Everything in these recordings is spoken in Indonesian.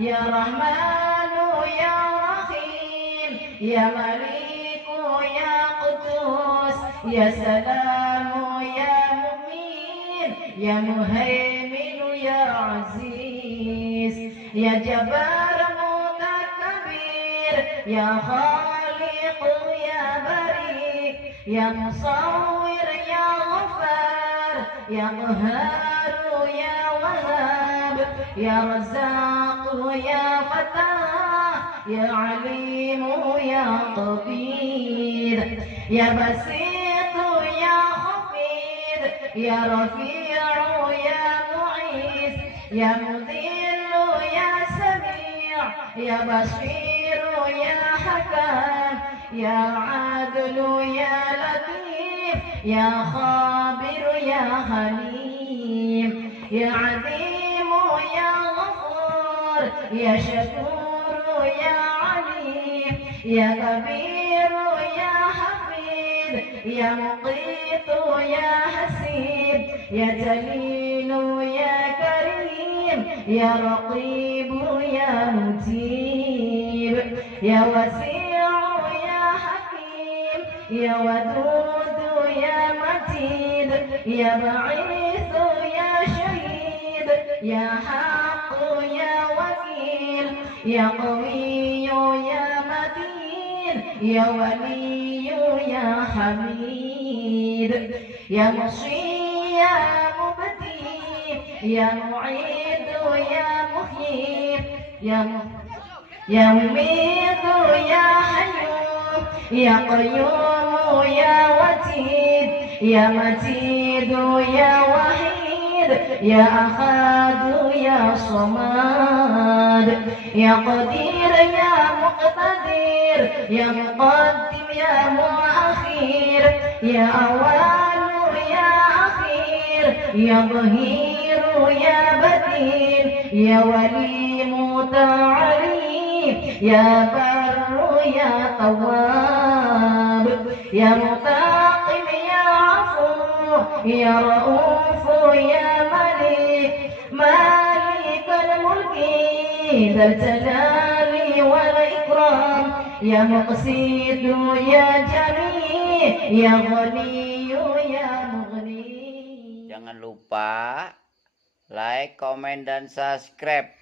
Ya Rahmanu Ya Rahim, Ya Maliku Ya Qudus, Ya Salamu Ya Mu'min, Ya Muhaiminu Ya Aziz, Ya Jabbar Mutakabir, Ya Khaliqu Ya Barik, Ya Musawwir Ya Ghaffar, Ya Qaharu Ya Wahhab, Ya Razzaqu Ya Fattah, Ya Alimu Ya Qadir, Ya Basitu Ya Khafid, Ya Rafi'u Ya Mu'iz, Ya Mudillu Ya Sami', Ya Bashiru Ya Hakam, Ya Adlu Ya Latif, Ya Khabiru Ya Halim, Ya Azimu Ya Ghafur, Ya Syakuru Ya Alim, Ya Kabiru Ya Hafid, Ya Muqitu Ya Hasib, Ya Jalilu Ya Karim, Ya Raqibu Ya Mujib, Ya Wasi'u Ya Hakim, Ya Wadudu Ya Majid, Ya Ba'ithu Ya Syahid, Ya Haqqu Ya Wakil, Ya Qawiyyu Ya Matin, Ya Waliyu Ya Hamid, Ya Muhyi Ya Mubdi, Ya Mu'idu Ya Muhyi, Ya Mumitu Ya Hayyu, Ya Qayyum Ya Wajid, Ya Majidu Ya Wahid, Ya Ahadu Ya Samad, Ya Qadir Ya Muqtadir, Ya Muqaddim Ya Muakhir, Ya Awalu Ya Akhir, Ya Zahiru Ya Batin, Ya Wali Muta'alim, Ya Barru Ya Tawwab, Ya Mutaqim Ya Afu, Ya Ra'ufu Ya Malik, Malikal Mulki Dzal Jalali wal Ikram, Ya Muqsitu Ya Jami, Ya Ghaniyu Ya Mughni. Jangan lupa like, komen, dan subscribe.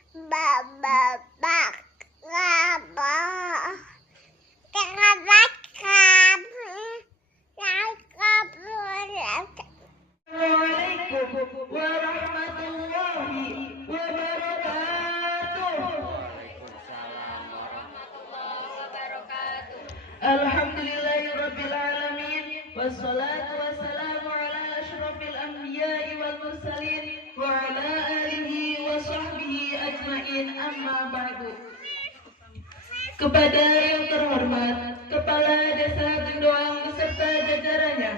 Assalamualaikum warahmatullahi wabarakatuh. Alhamdulillahirabbil alamin, wassalatu wassalamu ala asyrafil anbiya'i wal mursalin wa ala alihi wa sahbihi ajmain, amma ba'du. Kepada yang terhormat Kepala Desa Gendoang beserta jajarannya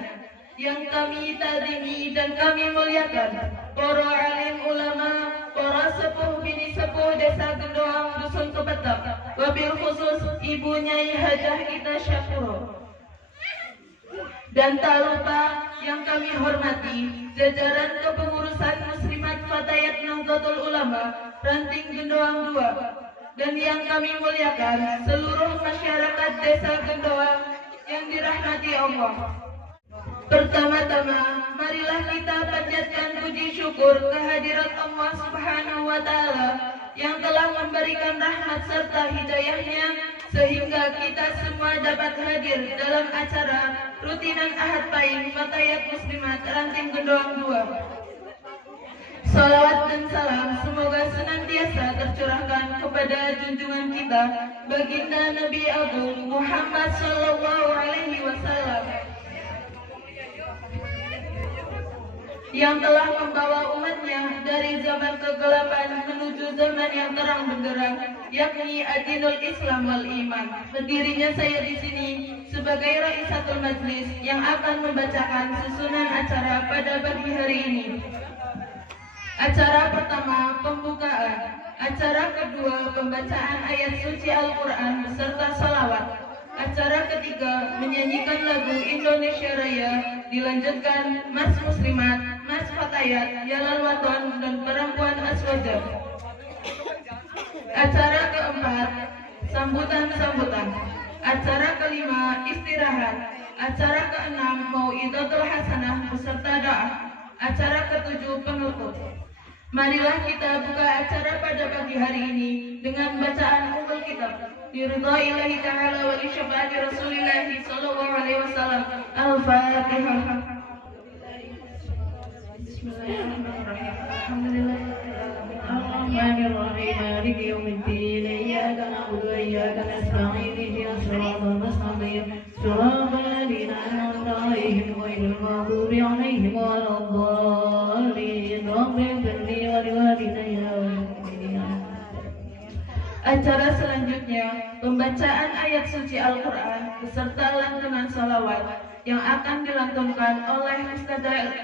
yang kami tazimi dan kami muliakan, para alim ulama, para sepuh bini sepuh Desa Gendoang Dusun Kepetak, wabil khusus Ibu Nyai Hajah Ita Syakuro. Dan tak lupa yang kami hormati jajaran kepengurusan Muslimat Fatayat Nahdlatul Ulama Ranting Gendoang 2, dan yang kami muliakan seluruh masyarakat Desa Gendoang yang dirahmati Allah. Pertama-tama, marilah kita panjatkan puji syukur kehadirat Allah Subhanahu wa Ta'ala yang telah memberikan rahmat serta hidayahnya sehingga kita semua dapat hadir dalam acara rutinan Ahad Pahing Fatayat Muslimat Ranting Gendoang 2. Salawat dan salam semoga senantiasa tercurahkan kepada junjungan kita baginda Nabi Agung Muhammad Sallallahu Alaihi Wasallam yang telah membawa umatnya dari zaman kegelapan menuju zaman yang terang benderang, yakni Adinul Islam wal Iman. Berdirinya saya di sini sebagai Raisatul Majlis yang akan membacakan susunan acara pada pagi hari ini. Acara pertama, pembukaan. Acara kedua, pembacaan ayat suci Al-Quran beserta salawat. Acara ketiga, menyanyikan lagu Indonesia Raya, dilanjutkan Mas Muslimat, Mas Fatayat, Yalal Waton, dan Perempuan Aswaja. pernikahan. Acara ke-6 Mau'izatul Hasanah beserta doa. Acara ke-7 penutup. Marilah kita buka acara pada pagi hari ini dengan bacaan Ummul Kitab. Biridha'illahi ta'ala wa li syafaati Rasulillah sallallahu alaihi wasallam. Al-Fatihah. Bismillahirrahmanirrahim. Alhamdulillahirrahmanirrahim. Maliki yaumiddin. Iyyaka na'budu wa iyyaka nasta'in. Ihdinas siratal mustaqim. Siratal ladzina an'amta 'alaihim ghairil maghdubi 'alaihim waladdallin. Acara selanjutnya pembacaan ayat suci Al-Quran beserta lantunan salawat yang akan dilantunkan oleh Ustazah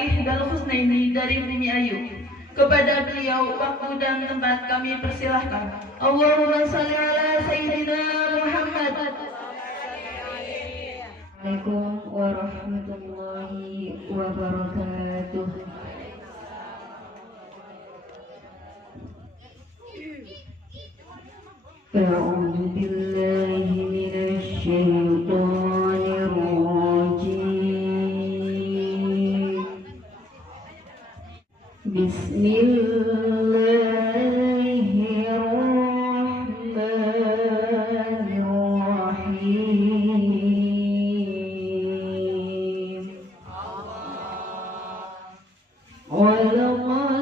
Ihdal Husnaini dari Bumi Ayu. Kepada beliau waktu dan tempat kami persilahkan. Allahumma shalli ala Sayyidina Muhammad. Assalamualaikum warahmatullahi wabarakatuh. أعوذ بالله من الشيطان الرجيم. بسم الله الرحمن الرحيم. ولقد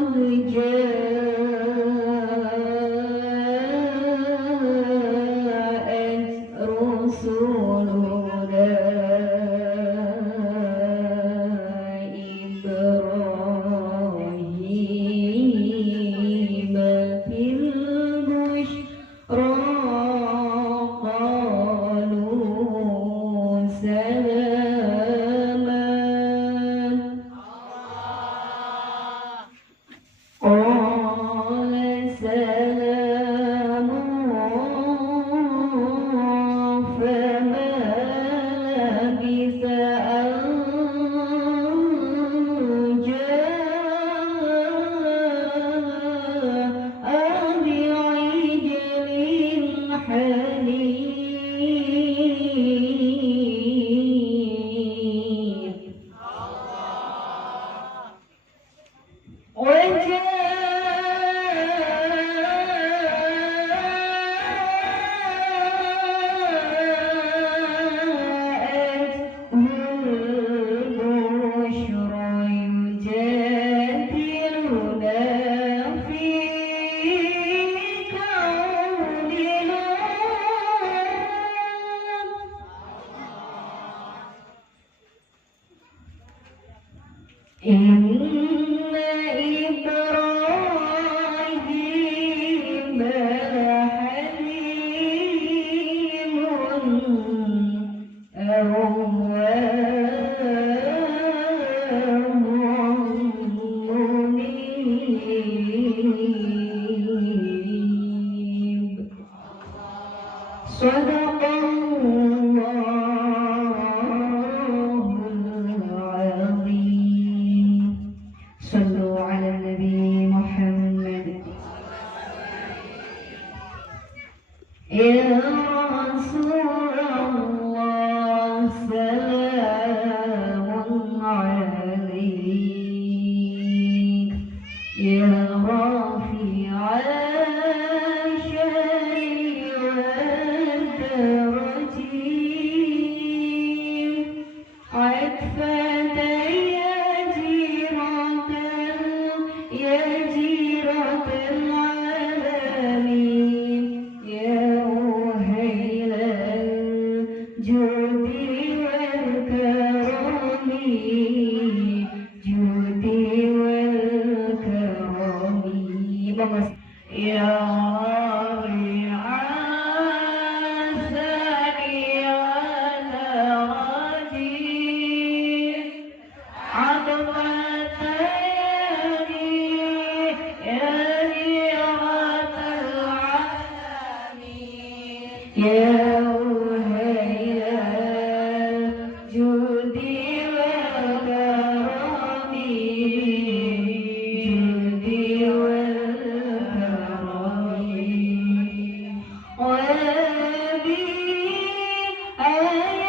I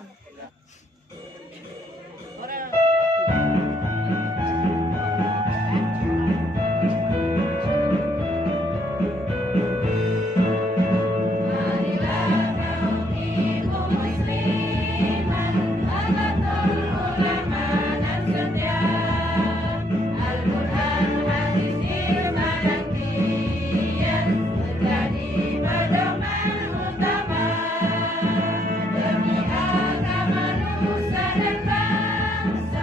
Demi agama nusa dan bangsa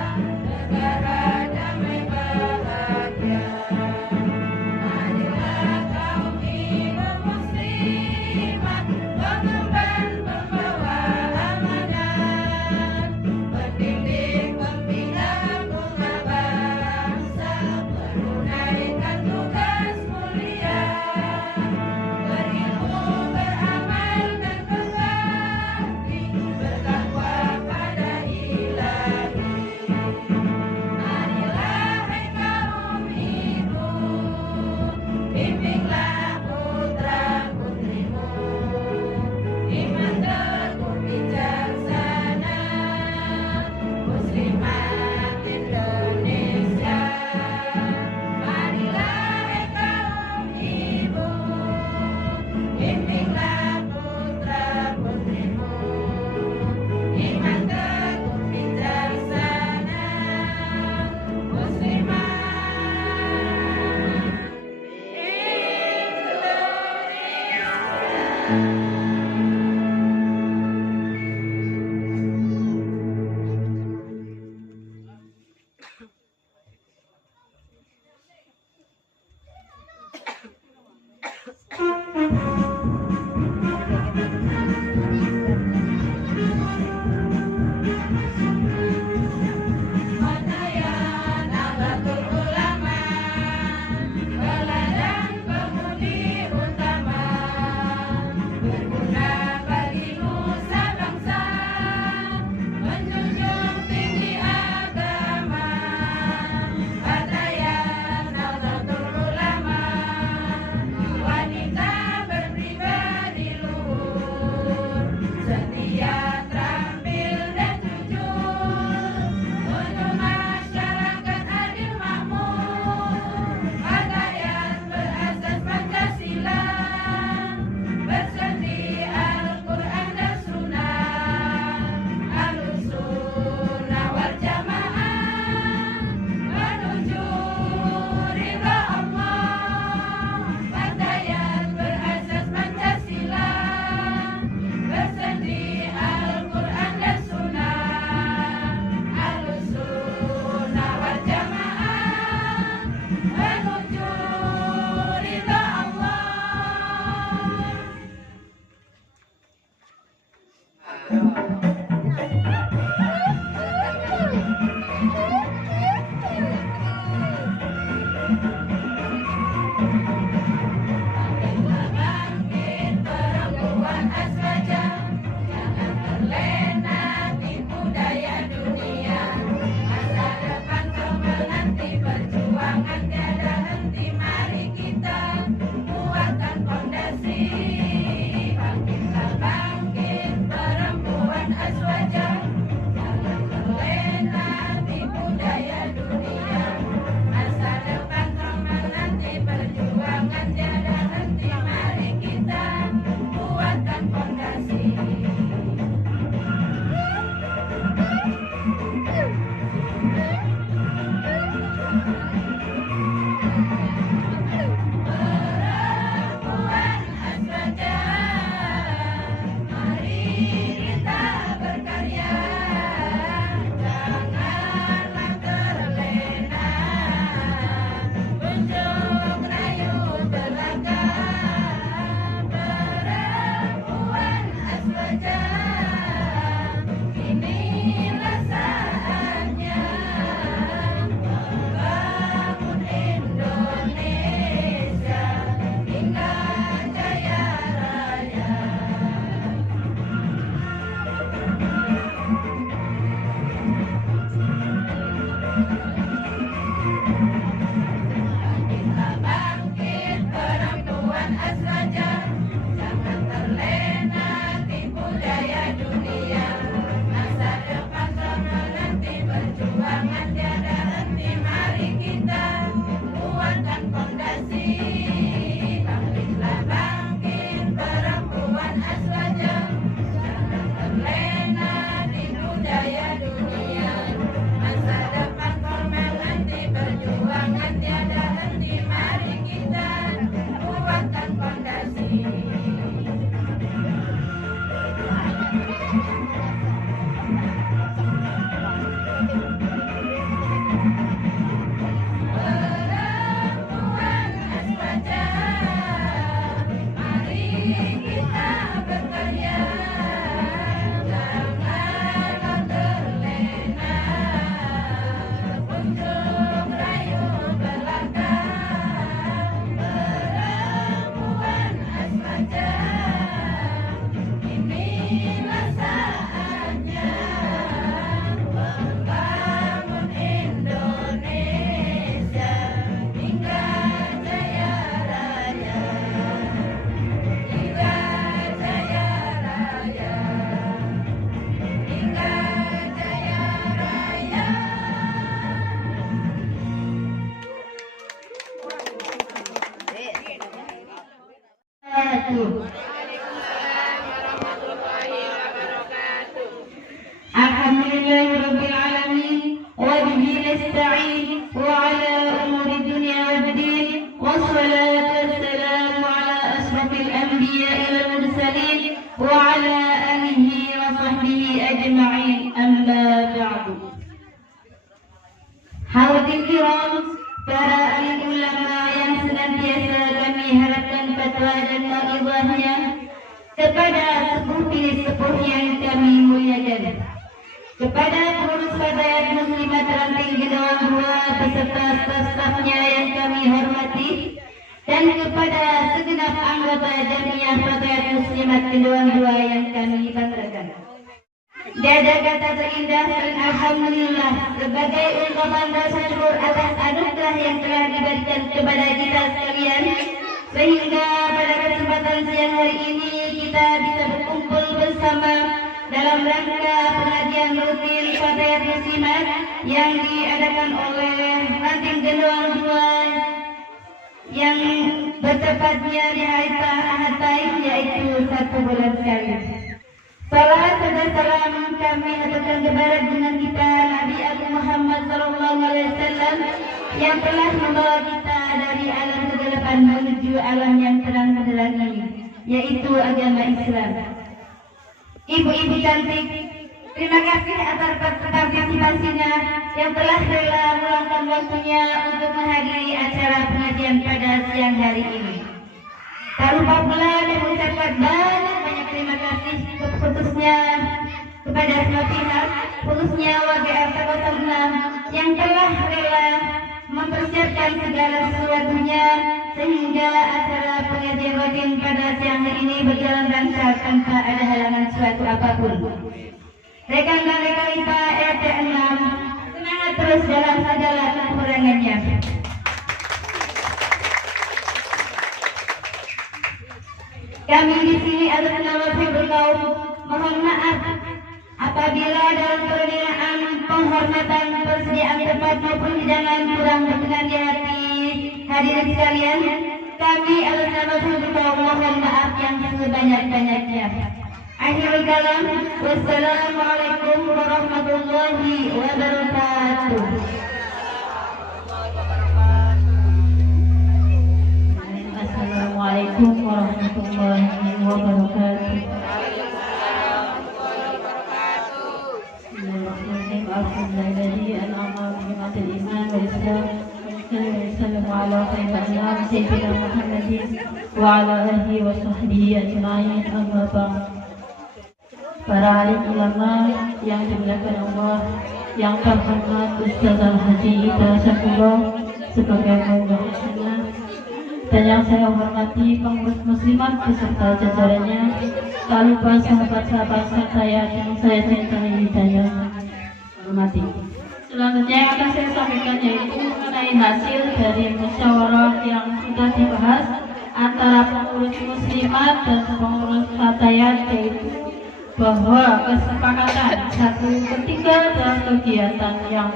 نستعين وعلى أمور الدنيا والدين والصلاة والسلام على أشرف الأنبياء والمرسلين وعلى آله وصحبه أجمعين أما بعد. Hadirin kiram, para alim ulama yang senantiasa kami harapkan fatwa dan mau'izahnya kepada sepuh yang kami muliakan, kepada pengurus fatayat muslimat ranting Gedawang 2 beserta staf-stafnya yang kami hormati, dan kepada segenap anggota jamiah fatayat muslimat Gedawang 2 yang kami banggakan. Tiada kata terindah selain alhamdulillah sebagai ungkapan rasa syukur atas anugerah yang telah diberikan kepada kita sekalian, sehingga pada kesempatan siang hari ini kita bisa berkumpul bersama dalam rangka pengajian rutin fatayat muslimat yang diadakan oleh ranting Gedawang 2 yang bertepatnya di hari Ahad Taib, yaitu 1 bulan sekali. Salam serta salam kami aturkan kepada junjungan kita Nabi Agung Muhammad SAW yang telah membawa kita dari alam kegelapan menuju alam yang terang benderang ini, yaitu agama Islam. Ibu-ibu cantik, terima kasih atas partisipasinya yang telah rela meluangkan waktunya untuk menghadiri acara pengajian pada siang hari ini. Tak lupa pula mengucapkan banyak terima kasih khususnya kepada semua pihak, khususnya WGR 06 yang telah rela mempersiapkan segala sesuatunya sehingga acara pengajian rutin pada siang hari ini berjalan lancar tanpa ada halangan suatu apapun. Rekan dan rekan IPA RT 6, semangat terus dalam segala kekurangannya. Kami di sini atas nama Hizbul Qaum mohon maaf apabila dalam penilaian penghormatan persediaan tempat maupun hidangan kurang berkenan di hati hadirin sekalian. Kami atas nama Hizbul Qaum mohon maaf yang sebanyak-banyaknya. Akhirul kalam, wassalamualaikum warahmatullahi wabarakatuh. Assalamualaikum warahmatullahi wabarakatuh. Alhamdulillah an'ama bi ni'matil iman wal islam wa sallallahu ala sayyidina sayyidina Muhammadin wa ala alihi wa sahbihi ajma'in, amma ba'd. Para alim ulama yang dimuliakan Allah, yang terhormat Ustaz Al-Haji Ida Syafullah sebagai pembahasannya, dan yang saya hormati pengurus muslimat beserta jajarannya, tak lupa sahabat-sahabat saya yang saya cintai dan yang hormati. Selanjutnya yang akan saya sampaikan yaitu mengenai hasil dari musyawarah yang sudah dibahas antara pengurus muslimat dan pengurus fatayat, yaitu bahwa kesepakatan 1/3 dalam kegiatan yang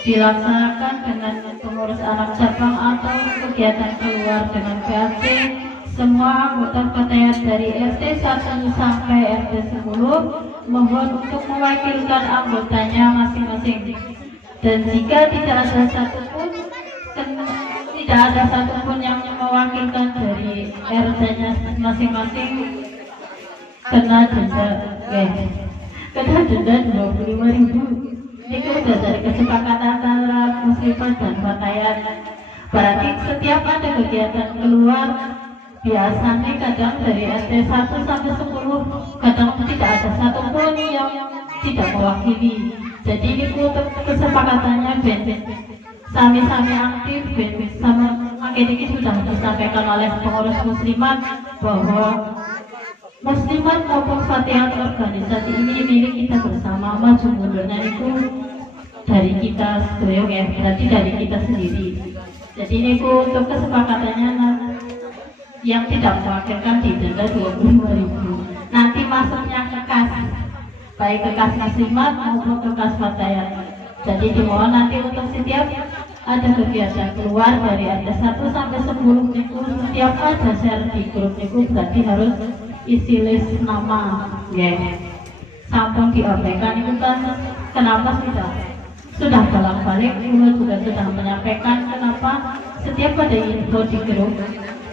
dilaksanakan dengan pengurus anak cabang atau kegiatan keluar dengan PAC, semua anggota fatayat dari RT 1 sampai RT 10 mohon untuk mewakilkan anggotanya masing-masing, dan jika tidak ada satupun yang mewakilkan dari RT-nya masing-masing kena denda, kena denda 25.000. Ini sudah dari kesepakatan antara muslimat dan fatayat. Berarti setiap ada kegiatan keluar, biasanya kadang dari RT 1 sampai 10, kadang tidak ada satupun yang tidak mewakili. Jadi ini untuk kesepakatannya sami-sami aktif, sama makanya ini sudah disampaikan oleh pengurus muslimat bahwa muslimat maupun fatayat organisasi ini milik kita bersama, maju mundurnya itu dari kita sedoyong ya, berarti dari kita sendiri. Jadi ini untuk kesepakatannya yang tidak mewakilkan didenda 25.000. Nanti masuknya ke kas, baik ke kas muslimat maupun ke kas fatayat. Jadi dimohon nanti untuk setiap ada kegiatan keluar dari RT 1 sampai 10 niku, setiap ada share di grup niku berarti harus isi list nama, ya. Sampun diabaikan itu kan kenapa tidak? sudah bolak-balik Ibu juga sudah menyampaikan kenapa setiap ada info di grup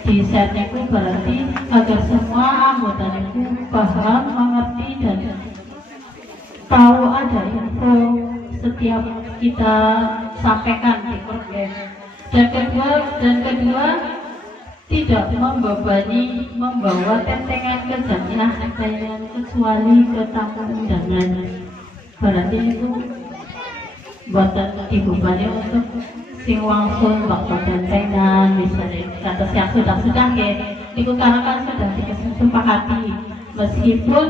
di share itu berarti agar semua anggota itu paham, mengerti dan tahu ada info setiap kita sampaikan di grup ya. Dan kedua tidak membebani membawa tentengan ke jamiah kecuali ke tamu undangan. Berarti itu buatan dibebani untuk sing wangsul bakal tentengan misalnya kata yang sudah ya itu karena kan sudah disepakati meskipun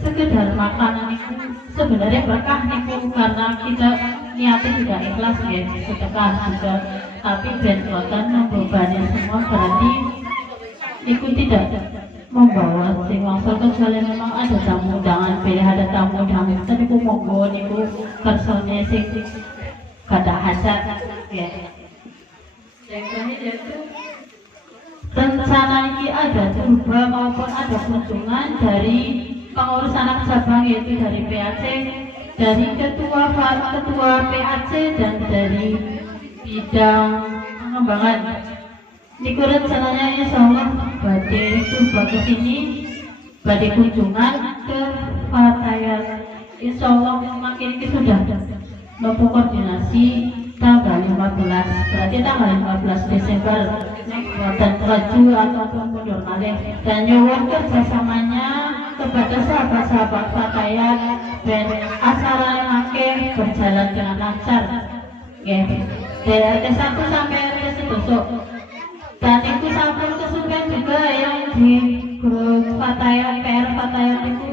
sekedar makanan itu sebenarnya berkah itu karena kita niatnya juga ikhlas ya sedekah juga, tapi buatan membebani semua berarti itu tidak membawa sing wangsul kecuali memang ada tamu undangan pilih ada tamu undangan tapi aku monggo niku kersone sing kada hajat ya. Yang terakhir yaitu rencana ini ada berubah maupun ada kunjungan dari pengurus anak cabang yaitu dari PAC, dari ketua PAC dan dari bidang pengembangan. Niku rencananya insya Allah badai itu ke sini badai kunjungan ke Fatayat. Insya Allah makin ini sudah Bapak koordinasi tanggal 15 berarti tanggal 15 Desember buatan baju ataupun mundur malih dan nyuwun kerjasamanya kepada sahabat-sahabat Fatayat dan acara yang akan berjalan dengan lancar ya. Dari RT 1 sampai RT 11 dan itu sampun kesukaan juga yang di grup Fatayat PR Fatayat itu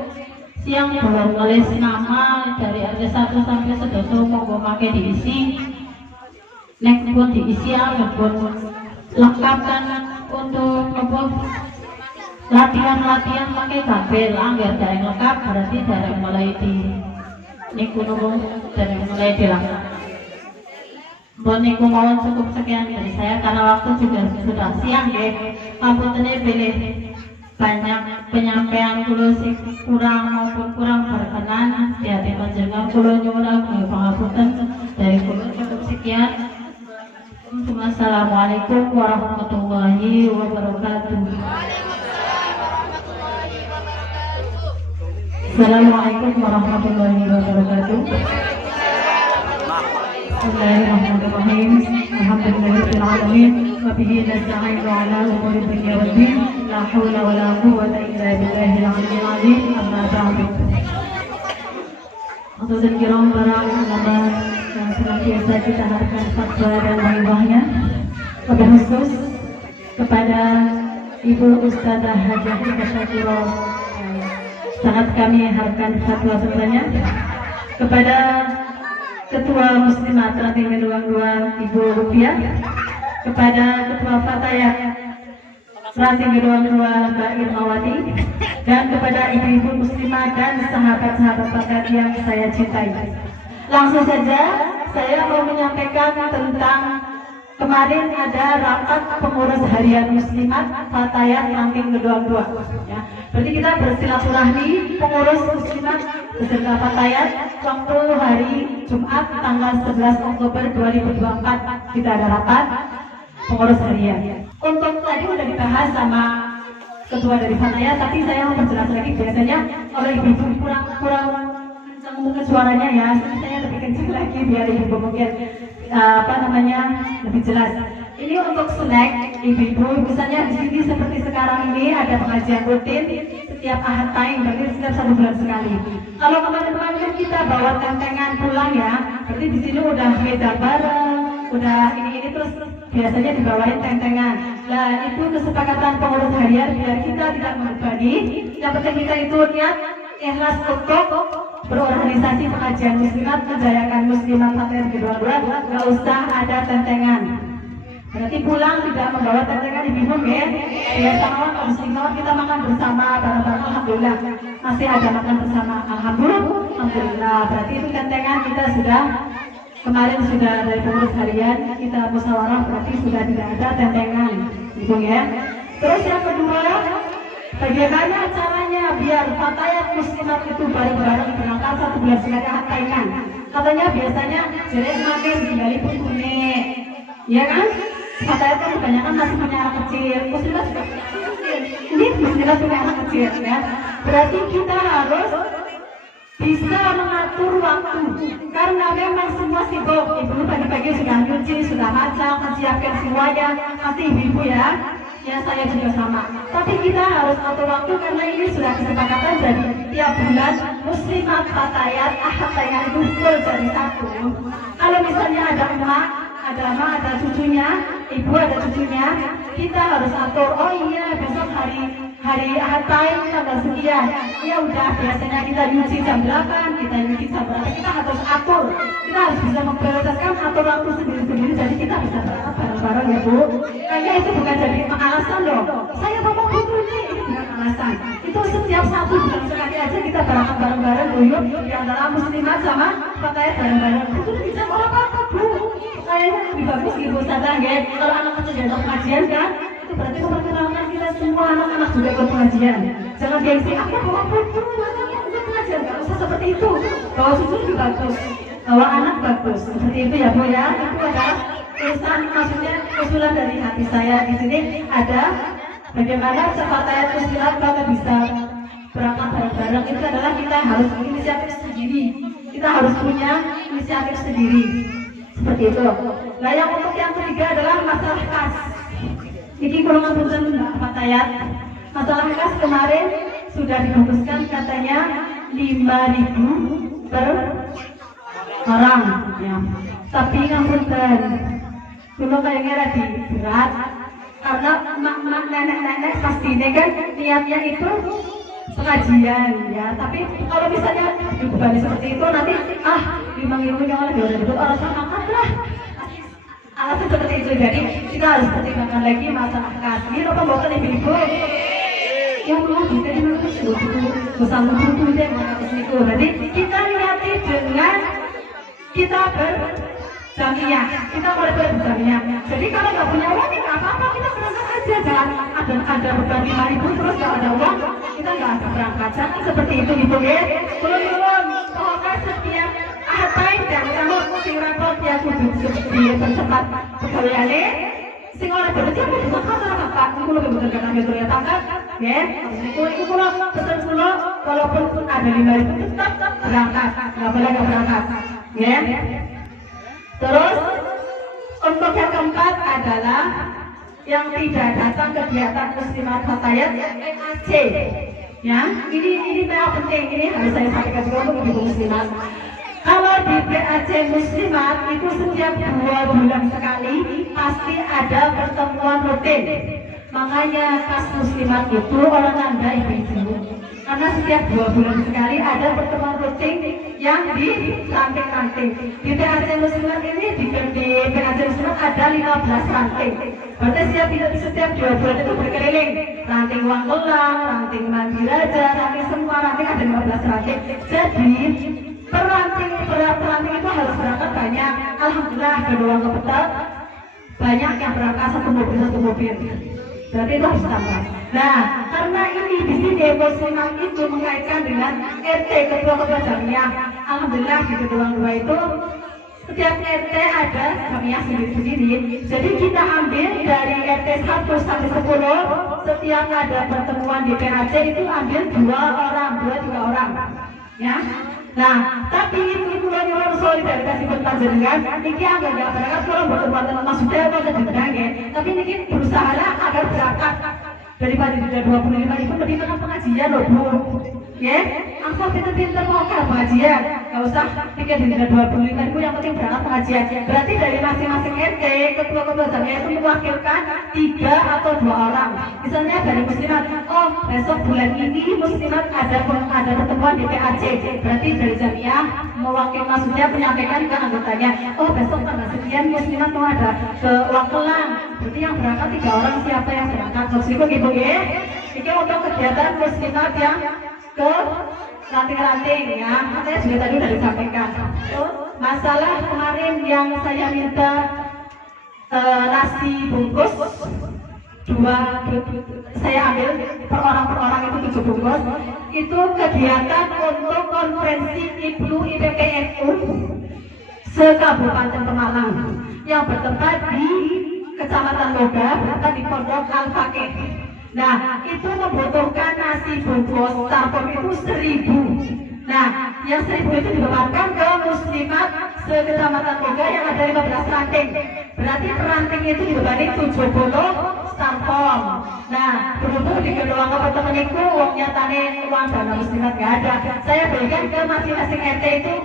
siang belum nulis nama dari RT 1 sampai 11 monggo make diisi nek pun diisi pun lengkap kan untuk apa latihan pakai tabel anggar dari lengkap berarti dari mulai di niku dari mulai dilakukan. Bon niku mohon cukup sekian dari saya karena waktu juga sudah siang ya. Panjenengan pilih banyak penyampaian kulo sing kurang maupun kurang berkenan di hati panjenengan kulo nyuwun pangapunten dari kulo cukup sekian. Wassalamualaikum warahmatullahi wabarakatuh. Assalamualaikum warahmatullahi wabarakatuh. Bismillahirrahmanirrahim. Alhamdulillahirabbil alamin wa bihi nasta'inu ala umuri dunya waddin. La haula wala quwwata illa billahil aliyyil azim. Amma ba'du. Hadirin kiram para ulama yang senantiasa kita harapkan fatwa dan waibahnya, wabil khusus kepada Ibu Ustazah Hajah Syakiro sangat kami harapkan fatwa putranya, kepada Ketua Muslimat Ranting Meluang Ibu Rupiah, kepada Ketua Fatayat Ranting Meluang Mbak Irmawati, dan kepada ibu-ibu muslimah dan sahabat-sahabat Fatayat yang saya cintai. Langsung saja saya mau menyampaikan tentang kemarin ada rapat pengurus harian muslimat Fatayat Ranting Meluang ya. Berarti kita bersilaturahmi pengurus muslimat beserta Fatayat waktu hari Jumat tanggal 11 Oktober 2024 kita ada rapat pengurus harian. Untuk tadi udah dibahas sama ketua dari Fatayat, tapi saya mau perjelas lagi. Biasanya kalau ibu-ibu kurang mungkin suaranya ya, saya lebih kecil lagi biar ibu mungkin lebih jelas. Ini untuk snack ibu-ibu, misalnya di sini seperti sekarang ini ada pengajian rutin setiap ahad taing, berarti setiap 1 bulan sekali. Kalau kemarin-kemarin kita bawa tentengan pulang ya, berarti di sini udah beda bareng, udah ini terus biasanya dibawain tentengan. Nah itu kesepakatan pengurus harian biar kita tidak membebani. Yang penting kita itu niat ikhlas untuk berorganisasi pengajian muslimat, menjayakan muslimat Fatayat kedua-dua, nggak usah ada tentengan. Berarti pulang tidak membawa tentengan bingung ya. Biasa kalau muslimat kita makan bersama bareng-bareng, alhamdulillah masih ada makan bersama, alhamdulillah. Berarti itu tentengan kita sudah kemarin sudah dari pengurus harian kita musyawarah, berarti sudah tidak ada tentengan, gitu ya. Terus yang kedua, bagaimana caranya biar Fatayat muslimat itu bareng-bareng berangkat 1 bulan sekali taingan. Katanya biasanya jadi makin tinggali pun kuning, ya kan? Katanya kan kebanyakan masih punya anak kecil, muslimat juga ini muslimat punya anak kecil, ya. Berarti kita harus bisa mengatur waktu, karena memang semua sibuk. Ibu pagi-pagi sudah nyuci, sudah masak, menyiapkan semuanya, pasti ibu ya. Ya saya juga sama. Tapi kita harus atur waktu karena ini sudah kesepakatan jadi tiap bulan muslimat fatayat ahatayat itu full jadi satu. Kalau misalnya ada emak, ada cucunya, ibu ada cucunya, kita harus atur. Oh iya besok hari ahatayat tanggal sekian. Ya udah biasanya kita nyuci jam 8, kita nyuci jam berapa, kita harus atur. Kita harus bisa memprioritaskan atur waktu sendiri-sendiri jadi kita bisa berangkat bareng-bareng ya Bu. Kayaknya itu bukan jadi alasan loh. Saya mau butuh ini bukan alasan. Itu setiap satu bulan sekali aja kita berangkat bareng-bareng dulu di antara muslimat sama pakaian bareng-bareng. Itu bisa apa-apa Bu. Kayaknya lebih bagus Ibu sadar ya. Kalau anak kecil diajak pengajian kan, itu berarti memperkenalkan kita semua anak-anak juga ikut pengajian. Jangan gengsi, aku bawa putu, anaknya ikut pengajian. Gak usah seperti itu. Bawa susu juga bagus, bawa anak bagus. Seperti itu ya Bu ya. Itu adalah tulisan, maksudnya usulan dari hati saya. Di sini ada bagaimana fatayat muslimat kita bisa berangkat bareng-bareng. Itu adalah kita harus inisiatif sendiri. Kita harus punya inisiatif sendiri. Seperti itu. Nah yang untuk yang ketiga adalah masalah kas. Ini kurang urusan fatayat. Masalah kas kemarin sudah dibungkuskan katanya 5.000 per orang. Ya. Tapi ngapunten, dulu kayaknya lagi berat karena mak-mak nenek-nenek pastinya kan niatnya itu pengajian ya. Tapi kalau misalnya dibebani seperti itu nanti 5.000 yang lebih dari itu orang angkat lah. Alasan seperti itu, jadi kita harus pertimbangkan lagi masalah kasih atau bukan ibu-ibu yang mau kita di mana sih bersama buku deh mana itu. Jadi kita niati dengan kita berjamiah, kita mulai berjamiah. Jadi kalau nggak punya uang nggak apa-apa, kita berangkat aja. Jangan ada beban 5.000 terus nggak ada uang, kita nggak ada berangkat. Jangan seperti itu ibu ya. Belum pokoknya setiap ahatain dan kamu sing rapor ya kudu dipercepat pegawaiane. Sing ora bekerja kudu makan Pak. Kulo betul kata metro ya tangkat, ya. Iku kulo pesan kulo walaupun ada 5.000 tetap berangkat, nggak boleh nggak berangkat, ya. Terus untuk yang keempat adalah yang tidak datang kegiatan muslimat fatayat MAC. Ya, ini penting, ini harus saya sampaikan juga untuk ibu muslimat. Kalau di PAC muslimat itu setiap 2 bulan sekali pasti ada pertemuan rutin. Makanya kas muslimat itu orang Anda ibu-ibu, karena setiap 2 bulan sekali ada pertemuan rutin yang di ranting-ranting. Di PAC muslimat ini di PAC muslimat ada 15 ranting. Berarti setiap 2 bulan itu berkeliling. Ranting uang kelang, ranting mandi raja, ranting semua ranting ada 15 ranting. Jadi peranting itu harus berangkat banyak. Alhamdulillah kedua kebetulan banyak yang berangkat satu mobil. Berarti itu harus tambah. Nah, karena ini di sini muslimat itu mengaitkan dengan RT ketua jamiah. Alhamdulillah di kedua itu setiap RT ada jamiah sendiri-sendiri. Jadi kita ambil dari RT 1 sampai 10, setiap ada pertemuan di PAC itu ambil 2-3 orang. Ya. Nah, tapi itu orang solidaritas ikut panjenengan, ini agak berangkat kalau bertemu maksudnya apa jenengan ya. Tapi ini berusaha agar berangkat daripada tidak 25.000 mendingan pengajian loh Bu. Ya, aku pinter-pinter mau ke pengajian, nggak usah pikir tidak 25.000, yang penting berangkat pengajian. Berarti dari masing-masing RT ketua jamiah itu mewakilkan 3 atau 2 orang. Misalnya dari muslimat, oh besok bulan ini muslimat ada pertemuan di PAC. Berarti dari jamiah mewakil maksudnya menyampaikan ke anggotanya, oh besok tanggal sekian muslimat mau ada ke Wangkelang. Berarti yang berangkat 3 orang, siapa yang berangkat? Maksudnya gitu ya. Ini untuk kegiatan muslimat yang ke ranting-ranting ya, saya juga tadi sudah disampaikan. Masalah kemarin yang saya minta nasi bungkus 2, saya ambil per orang itu 7 bungkus. Itu kegiatan untuk konferensi IPNU IPPNU se-Kabupaten Pemalang yang bertempat di Kecamatan Loga, bertempat di Pondok Al-Fakih. Nah, itu membutuhkan nasi bungkus Starpom itu 1000. Nah, yang 1000 itu dibawakan ke muslimat se-Kecamatan Loga yang ada 15 ranting. Berarti ranting itu dibebani 70 Starpom. Nah, berhubung di kedua teman-temanku uangnya tane uang dana muslimat nggak ada, saya berikan ke masing-masing RT itu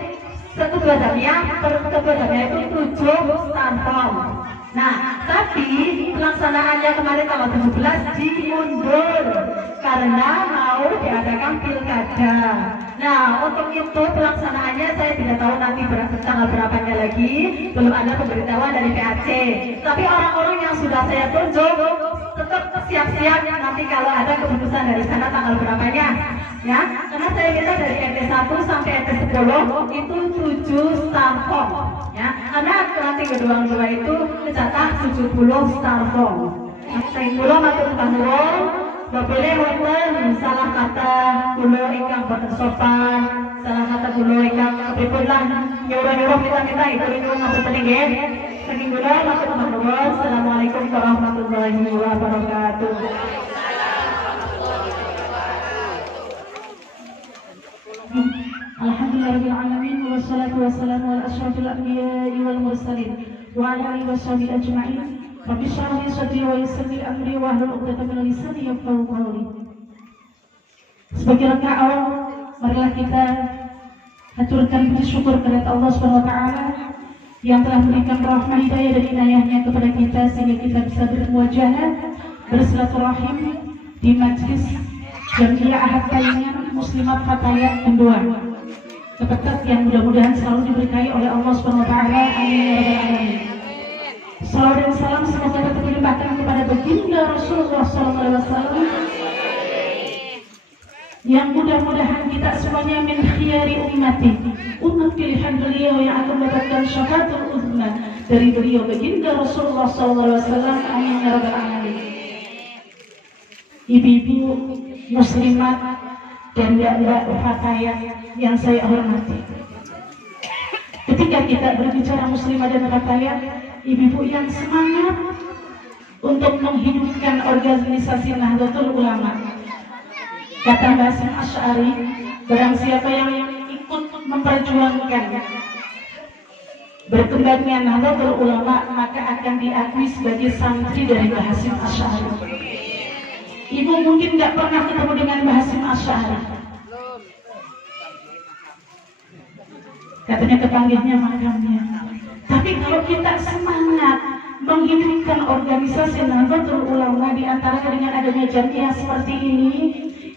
satu dua jamnya, per kedua jamnya itu 7 Starpom. Nah, tapi pelaksanaannya kemarin tanggal 17 diundur karena mau diadakan pilkada. Nah, untuk itu pelaksanaannya saya tidak tahu nanti tanggal berapanya lagi, belum ada pemberitahuan dari PAC. Tapi orang-orang yang sudah saya tunjuk tetap siap-siap nanti kalau ada keputusan dari sana tanggal berapanya, ya. Karena saya minta dari RT 1 sampai RT 10 itu 7 Starpom, ya. Karena nanti kedua itu tercatat 70 Starpom. Saya kula matur nuwun, boleh wonten salah kata kula ingkang boten sopan, salah kata kula ingkang pripun lah nyuruh-nyuruh kita itu ngapunten nggih. Saking kula matur nuwun. Assalamualaikum warahmatullahi wabarakatuh. Alhamdulillahirabbil alamin wassalatu wassalamu ala asyrafil anbiya'i wal mursalin wa ala alihi washabihi ajma'in. Rabbi shrah li sadri wa yassir li amri wa hlul 'uqdatam min lisani yafqahu qawli. Sebagai rangka awal, marilah kita haturkan puji syukur kepada Allah Subhanahu wa taala yang telah memberikan rahmah hidayah dan inayahnya kepada kita sehingga kita bisa bermuajahah bersilaturahim di majlis Jamiah Ahad Tayangan Muslimat Fatayat kedua. Kepetat yang mudah-mudahan selalu diberkahi oleh Allah Subhanahu wa taala. Amin ya rabbal alamin. Salawat dan salam semoga tetap dilimpahkan kepada baginda Rasulullah SAW yang mudah-mudahan kita semuanya min khiyari ummati, umat pilihan beliau yang akan mendapatkan syafaatul uzma dari beliau baginda Rasulullah SAW. Amin ya rabbal alamin. Ibu-ibu muslimat dan mbak-mbak fatayat yang saya hormati, ketika kita berbicara muslimat dan fatayat, ibu-ibu yang semangat untuk menghidupkan organisasi Nahdlatul Ulama, kata Mbah Hasyim Asy'ari, barang siapa yang ikut memperjuangkan berkembangnya Nahdlatul Ulama maka akan diakui sebagai santri dari Mbah Hasyim Asy'ari. Ibu mungkin nggak pernah ketemu dengan Mbah Hasyim Asy'ari, katanya kepanggihnya makamnya. Tapi kalau kita semangat menghidupkan organisasi Nahdlatul Ulama di antaranya dengan adanya jamiah seperti ini,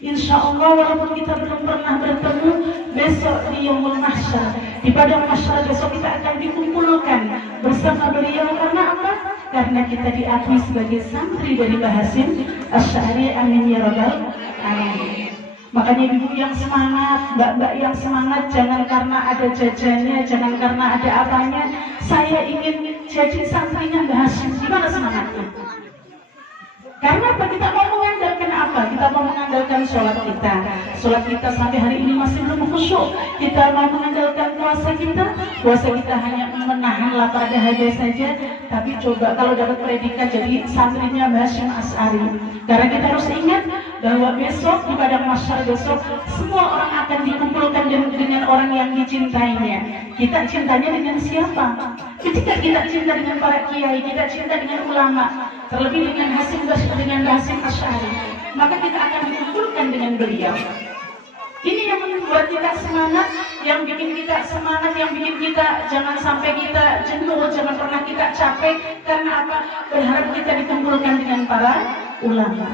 insya Allah walaupun kita belum pernah bertemu, besok di Yaumul Mahsyar, di padang mahsyar besok kita akan dikumpulkan bersama beliau. Karena apa? Karena kita diakui sebagai santri dari Mbah Hasyim Asy'ari. Amin ya rabbal alamin. Makanya ibu yang semangat, mbak-mbak yang semangat, jangan karena ada jajannya, jangan karena ada apanya. Saya ingin jadi santrinya Mbah Hasyim. Gimana semangatnya? Karena apa? Kita mau mengandalkan apa? Kita mau mengandalkan sholat kita. Sholat kita sampai hari ini masih belum khusyuk. Kita mau mengandalkan puasa kita hanya menahan lapar dahaga saja. Tapi coba kalau dapat predikat jadi santrinya Mbah Hasyim Asy'ari. Karena kita harus ingat bahwa besok di padang mahsyar besok semua orang akan dikumpulkan dengan orang yang dicintainya. Kita cintanya dengan siapa? Ketika kita cinta dengan para kiai, kita cinta dengan ulama, terlebih dengan Mbah Hasyim Asy'ari, maka kita akan dikumpulkan dengan beliau. Ini yang membuat kita semangat, yang bikin kita semangat, yang bikin kita jangan sampai kita jenuh, jangan pernah kita capek. Karena apa? Berharap kita dikumpulkan dengan para ulama.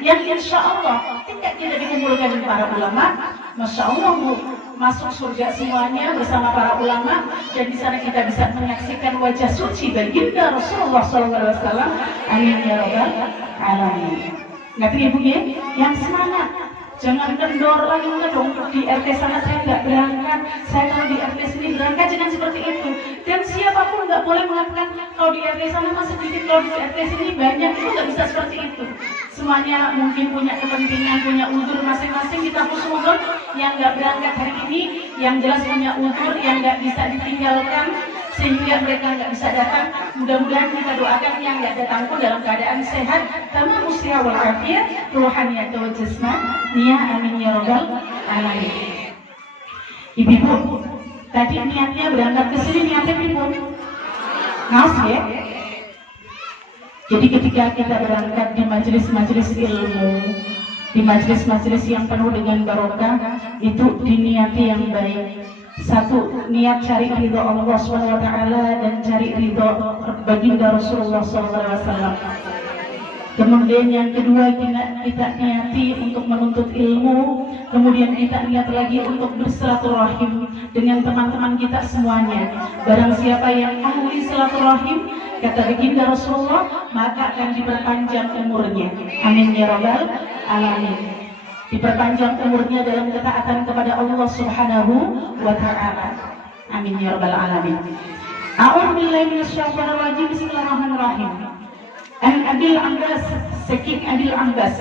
Yang insya Allah ketika kita dikumpulkan dengan para ulama, masya Allah masuk surga semuanya bersama para ulama, dan di sana kita bisa menyaksikan wajah suci baginda Rasulullah SAW. Amin ya rabbal alamin. Ngerti ibu ya? Yang semangat. Jangan kendor lagi ngedong di RT sana saya nggak berangkat, saya kalau di RT sini berangkat, jangan seperti itu. Dan siapapun nggak nggak boleh mengatakan kalau di RT sana masih sedikit, kalau di RT sini banyak. Itu nggak bisa seperti itu. Semuanya mungkin punya kepentingan, punya uzur masing-masing. Kita husnuzon yang nggak berangkat hari ini, yang jelas punya uzur yang nggak bisa ditinggalkan sehingga mereka nggak bisa datang. Mudah-mudahan kita doakan yang nggak datang pun dalam keadaan sehat, karena musliha wal afiyah, ruhaniyah wa jasmaniyah, amin ya rabbal alamin. Ibu-ibu, tadi niatnya berangkat ke sini, niatnya ibu ngaus ya. Jadi ketika kita berangkat di majelis-majelis ilmu, di majelis-majelis yang penuh dengan barokah, itu diniati yang baik. Satu, niat cari ridho Allah SWT dan cari ridho baginda Rasulullah SAW. Kemudian yang kedua, kita niati untuk menuntut ilmu. Kemudian kita niat lagi untuk bersilaturahim dengan teman-teman kita semuanya. Barang siapa yang ahli silaturahim, kata baginda Rasulullah, maka akan diperpanjang umurnya. Amin ya rabbal alamin. Diperpanjang umurnya dalam ketaatan kepada Allah Subhanahu wa ta'ala. Amin ya rabbal alamin. A'udzu billahi minasyaitonir rajim. Bismillahirrahmanirrahim. An Abil Abbas, Saking Abil Abbas,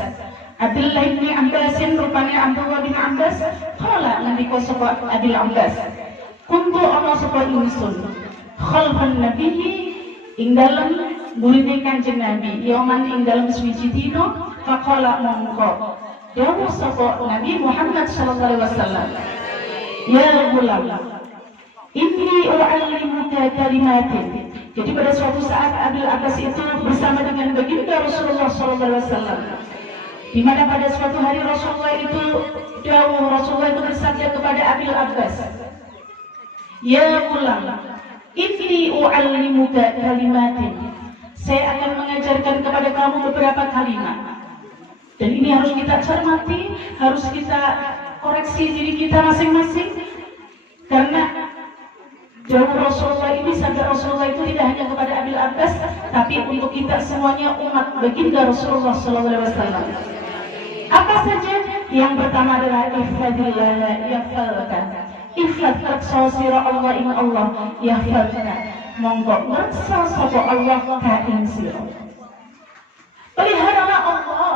Abdullah bin Abbas, rupanya Abdullah bin Abbas, qala nabiko sapa Abil Abbas, kuntu ana sapa ingsun khalfan nabiyyi ing dalem burine Kanjeng Nabi, yoman ing dalem suwiji dina, faqala mongko dawuh sapa Nabi Muhammad sallallahu alaihi wasallam, ya gulam, inni u'allimuka kalimatin. Jadi pada suatu saat Abil Abbas itu bersama dengan baginda Rasulullah SAW, di mana pada suatu hari Rasulullah itu bersabda kepada Abil Abbas, ya gulam, inni u'allimuka kalimatin. Saya akan mengajarkan kepada kamu beberapa kalimat. Dan ini harus kita cermati, harus kita koreksi diri kita masing-masing, karena jawab Rasulullah ini, sabda Rasulullah itu tidak hanya kepada Abil Abbas, tapi untuk kita semuanya umat baginda Rasulullah SAW. Apa saja? Yang pertama adalah ihfadillah yahfadka. Ihfadka sawsira Allah ing Allah yahfadka. Monggo ngersa sapa Allah ka ing sira. Peliharalah Allah.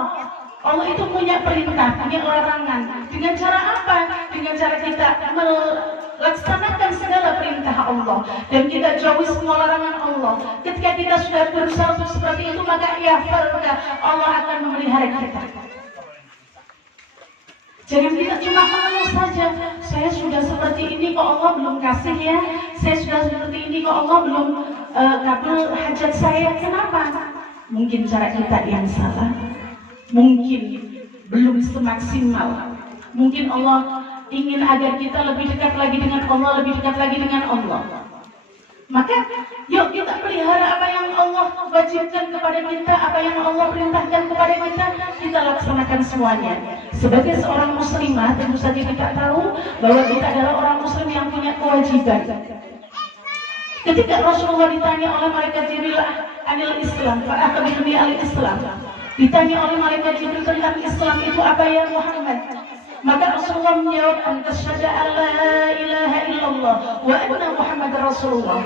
Allah itu punya perintah, punya larangan. Dengan cara apa? Dengan cara kita melaksanakan segala perintah Allah dan kita jauhi semua larangan Allah. Ketika kita sudah berusaha untuk seperti itu, maka ya Allah akan memelihara kita. Jangan kita cuma mengeluh saja, saya sudah seperti ini kok Allah belum kasih ya, saya sudah seperti ini kok Allah belum kabul hajat saya. Kenapa? Mungkin cara kita yang salah, mungkin belum semaksimal, mungkin Allah ingin agar kita lebih dekat lagi dengan Allah, lebih dekat lagi dengan Allah. Maka yuk kita pelihara apa yang Allah wajibkan kepada kita, apa yang Allah perintahkan kepada kita laksanakan semuanya. Sebagai seorang muslimah, tentu saja kita tahu bahwa kita adalah orang muslim yang punya kewajiban. Ketika Rasulullah ditanya oleh malaikat Jibril anil Islam, fa'akhbirni al-Islam, ditanya oleh malaikat Jibril tentang Islam itu apa ya Muhammad? Maka Rasulullah menjawab, antasyhada alla ilaha illallah wa anna Muhammadar Rasulullah.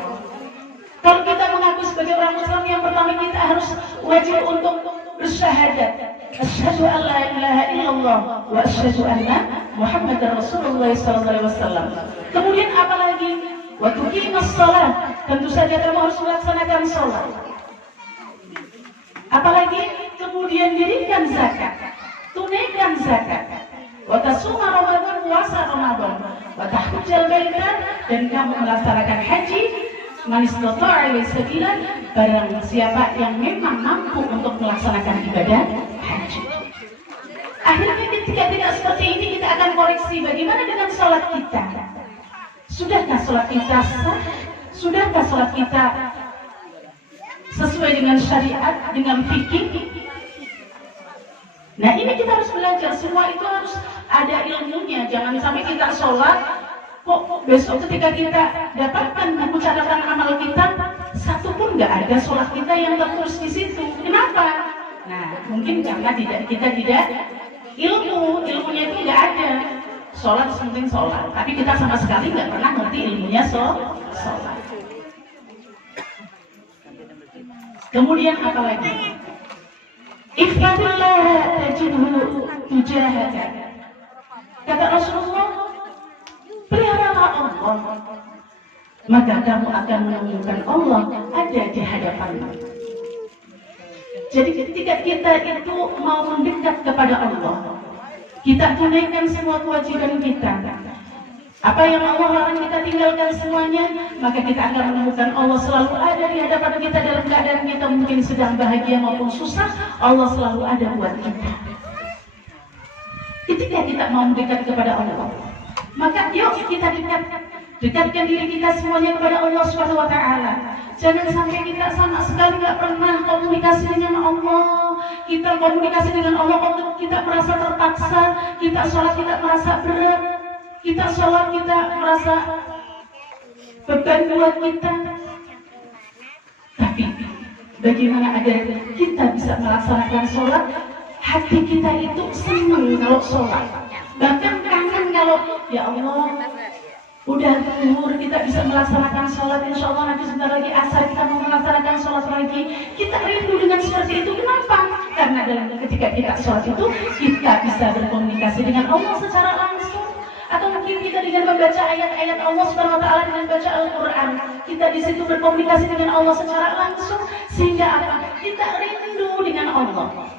Kalau kita mengaku sebagai orang Muslim, yang pertama kita harus wajib untuk bersyahadat, asyhadu alla ilaha illallah wa asyhadu anna Muhammadar Rasulullah sallallahu alaihi wasallam. Kemudian apa lagi? Wa tuqimus shalah, tentu saja kamu harus melaksanakan salat. Apalagi? Kemudian dirikan zakat, tunaikan zakat. Wa tasuma Ramadan, puasa Ramadan, wa tahujjal baita, dan kamu melaksanakan haji. Man istata'a ilaihi sabila, barang siapa yang memang mampu untuk melaksanakan ibadah haji. Akhirnya ketika tidak seperti ini, kita akan koreksi bagaimana dengan sholat kita. Sudahkah sholat kita sah? Sudahkah sholat kita sesuai dengan syariat, dengan fikih? Nah ini kita harus belajar, semua itu harus ada ilmunya. Jangan sampai kita sholat, kok besok ketika kita dapatkan buku catatan amal kita, satu pun nggak ada sholat kita yang tertulis di situ. Kenapa? Nah mungkin karena kita tidak ilmunya itu nggak ada. Sholat penting sholat, tapi kita sama sekali nggak pernah ngerti ilmunya sholat. Kemudian apa lagi? Ihfadillah tajidhu tujahaka. Kata Rasulullah, peliharalah Allah, maka kamu akan menemukan Allah ada di hadapanmu. Jadi ketika kita itu mau mendekat kepada Allah, kita tunaikan semua kewajiban kita. Apa yang Allah larang kita tinggalkan semuanya, maka kita akan menemukan Allah selalu ada di hadapan kita dalam keadaan kita mungkin sedang bahagia maupun susah, Allah selalu ada buat kita. Ketika kita mau mendekat kepada Allah, maka yuk kita dekatkan diri kita semuanya kepada Allah Subhanahu wa Ta'ala. Jangan sampai kita sama sekali nggak pernah komunikasi dengan Allah. Kita komunikasi dengan Allah, kita merasa terpaksa. Kita sholat, kita merasa berat. Kita sholat, kita merasa beban buat kita. Tapi bagaimana agar kita bisa melaksanakan sholat, hati kita itu senang kalau sholat, bahkan kangen kalau ya Allah udah zuhur kita bisa melaksanakan sholat, insya Allah nanti sebentar lagi asar kita mau melaksanakan sholat lagi. Kita rindu dengan seperti itu. Kenapa? Karena ketika kita sholat itu kita bisa berkomunikasi dengan Allah secara langsung. Atau mungkin kita dengan membaca ayat-ayat Allah Subhanahu wa Ta'ala, dengan baca Al-Quran, kita di situ berkomunikasi dengan Allah secara langsung, sehingga apa? Kita rindu dengan Allah.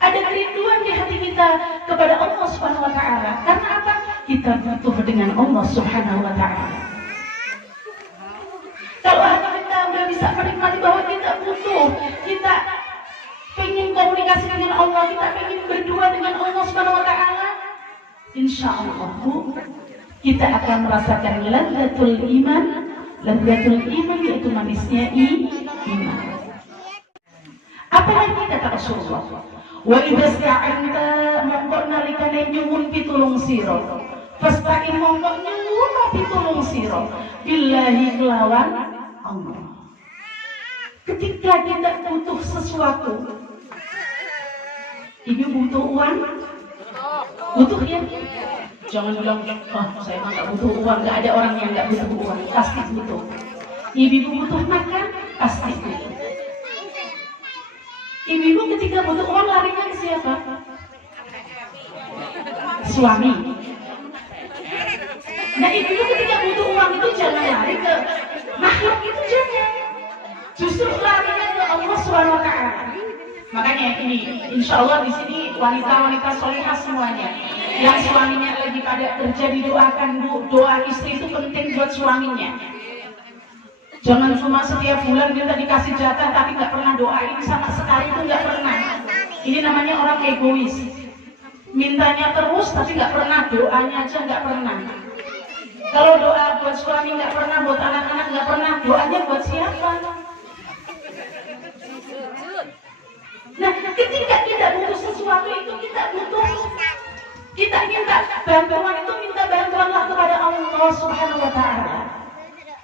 Ada kerinduan di hati kita kepada Allah Subhanahu wa Ta'ala. Karena apa? Kita butuh dengan Allah Subhanahu wa Ta'ala. Kalau hati kita udah bisa menikmati bahwa kita butuh, kita ingin komunikasi dengan Allah, kita ingin berdua dengan Allah Subhanahu wa Ta'ala, insya Allah kita akan merasakan ladzatul iman. Ladzatul iman yaitu manisnya iman. Apalagi kata Rasulullah, wa idza sta'anta mongko nalikane nyuwun pitulung sira, fasta'in mongko nyuwun pitulung sira billahi kelawan Allah. Ketika kita butuh sesuatu, ibu butuh uang, butuh ya? Jangan bilang, oh saya mah nggak butuh uang. Nggak ada orang yang nggak butuh uang, pasti butuh. Ibu butuh makan, pasti butuh. Ibu ketika butuh uang larinya ke siapa? Suami. Nah ibu ketika butuh uang itu jangan lari ke makhluk itu, jangan. Justru larinya ke Allah Subhanahu wa Ta'ala. Makanya ini, insya Allah di sini wanita-wanita solihah semuanya yang suaminya lagi pada kerja didoakan, Bu. Doa istri itu penting buat suaminya. Jangan cuma setiap bulan kita dikasih jatah tapi nggak pernah doain sama sekali, itu nggak pernah. Ini namanya orang egois. Mintanya terus tapi nggak pernah, doanya aja nggak pernah. Kalau doa buat suami nggak pernah, buat anak-anak nggak pernah, doanya buat siapa? Nah, ketika kita butuh sesuatu itu kita minta bantuan itu, minta bantuanlah kepada Allah Subhanahu wa Ta'ala.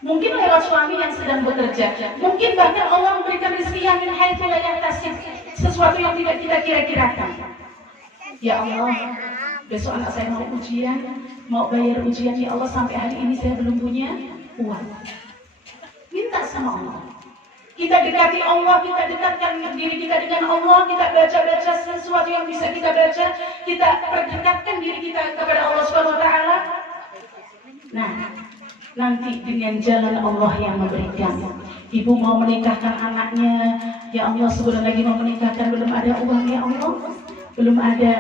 Mungkin lewat suami yang sedang bekerja, mungkin bahkan Allah memberikan rezeki yang min haitsu la yahtasib, sesuatu yang tidak kita kira-kirakan. Ya Allah, besok anak saya mau ujian, mau bayar ujian, ya Allah sampai hari ini saya belum punya uang. Minta sama Allah. Kita dekati Allah, kita dekatkan diri kita dengan Allah, kita baca-baca sesuatu yang bisa kita baca, kita perdekatkan diri kita kepada Allah Subhanahu wa Ta'ala. Nah, nanti dengan jalan Allah yang memberikan. Ibu mau menikahkan anaknya, ya Allah sebelum lagi mau menikahkan belum ada uang, ya Allah, belum ada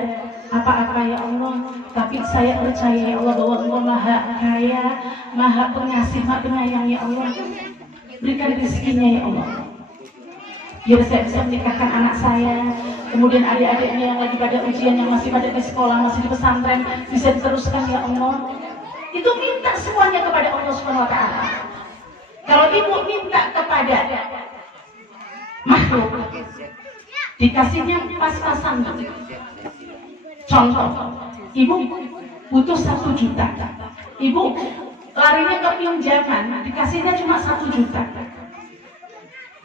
apa-apa, ya Allah, tapi saya percaya ya Allah bahwa Engkau Maha Kaya, Maha Pengasih, Maha Penyayang, ya Allah. Berikan rezekinya ya Allah, biar saya bisa menikahkan anak saya, kemudian adik-adiknya yang lagi pada ujian, yang masih pada di sekolah, masih di pesantren, bisa diteruskan ya Allah. Itu minta semuanya kepada Allah Subhanahu wa Ta'ala. Kalau ibu minta kepada makhluk, dikasihnya pas-pasan. Contoh, ibu butuh 1 juta, ibu larinya ke pinjaman, dikasihnya cuma 1 juta.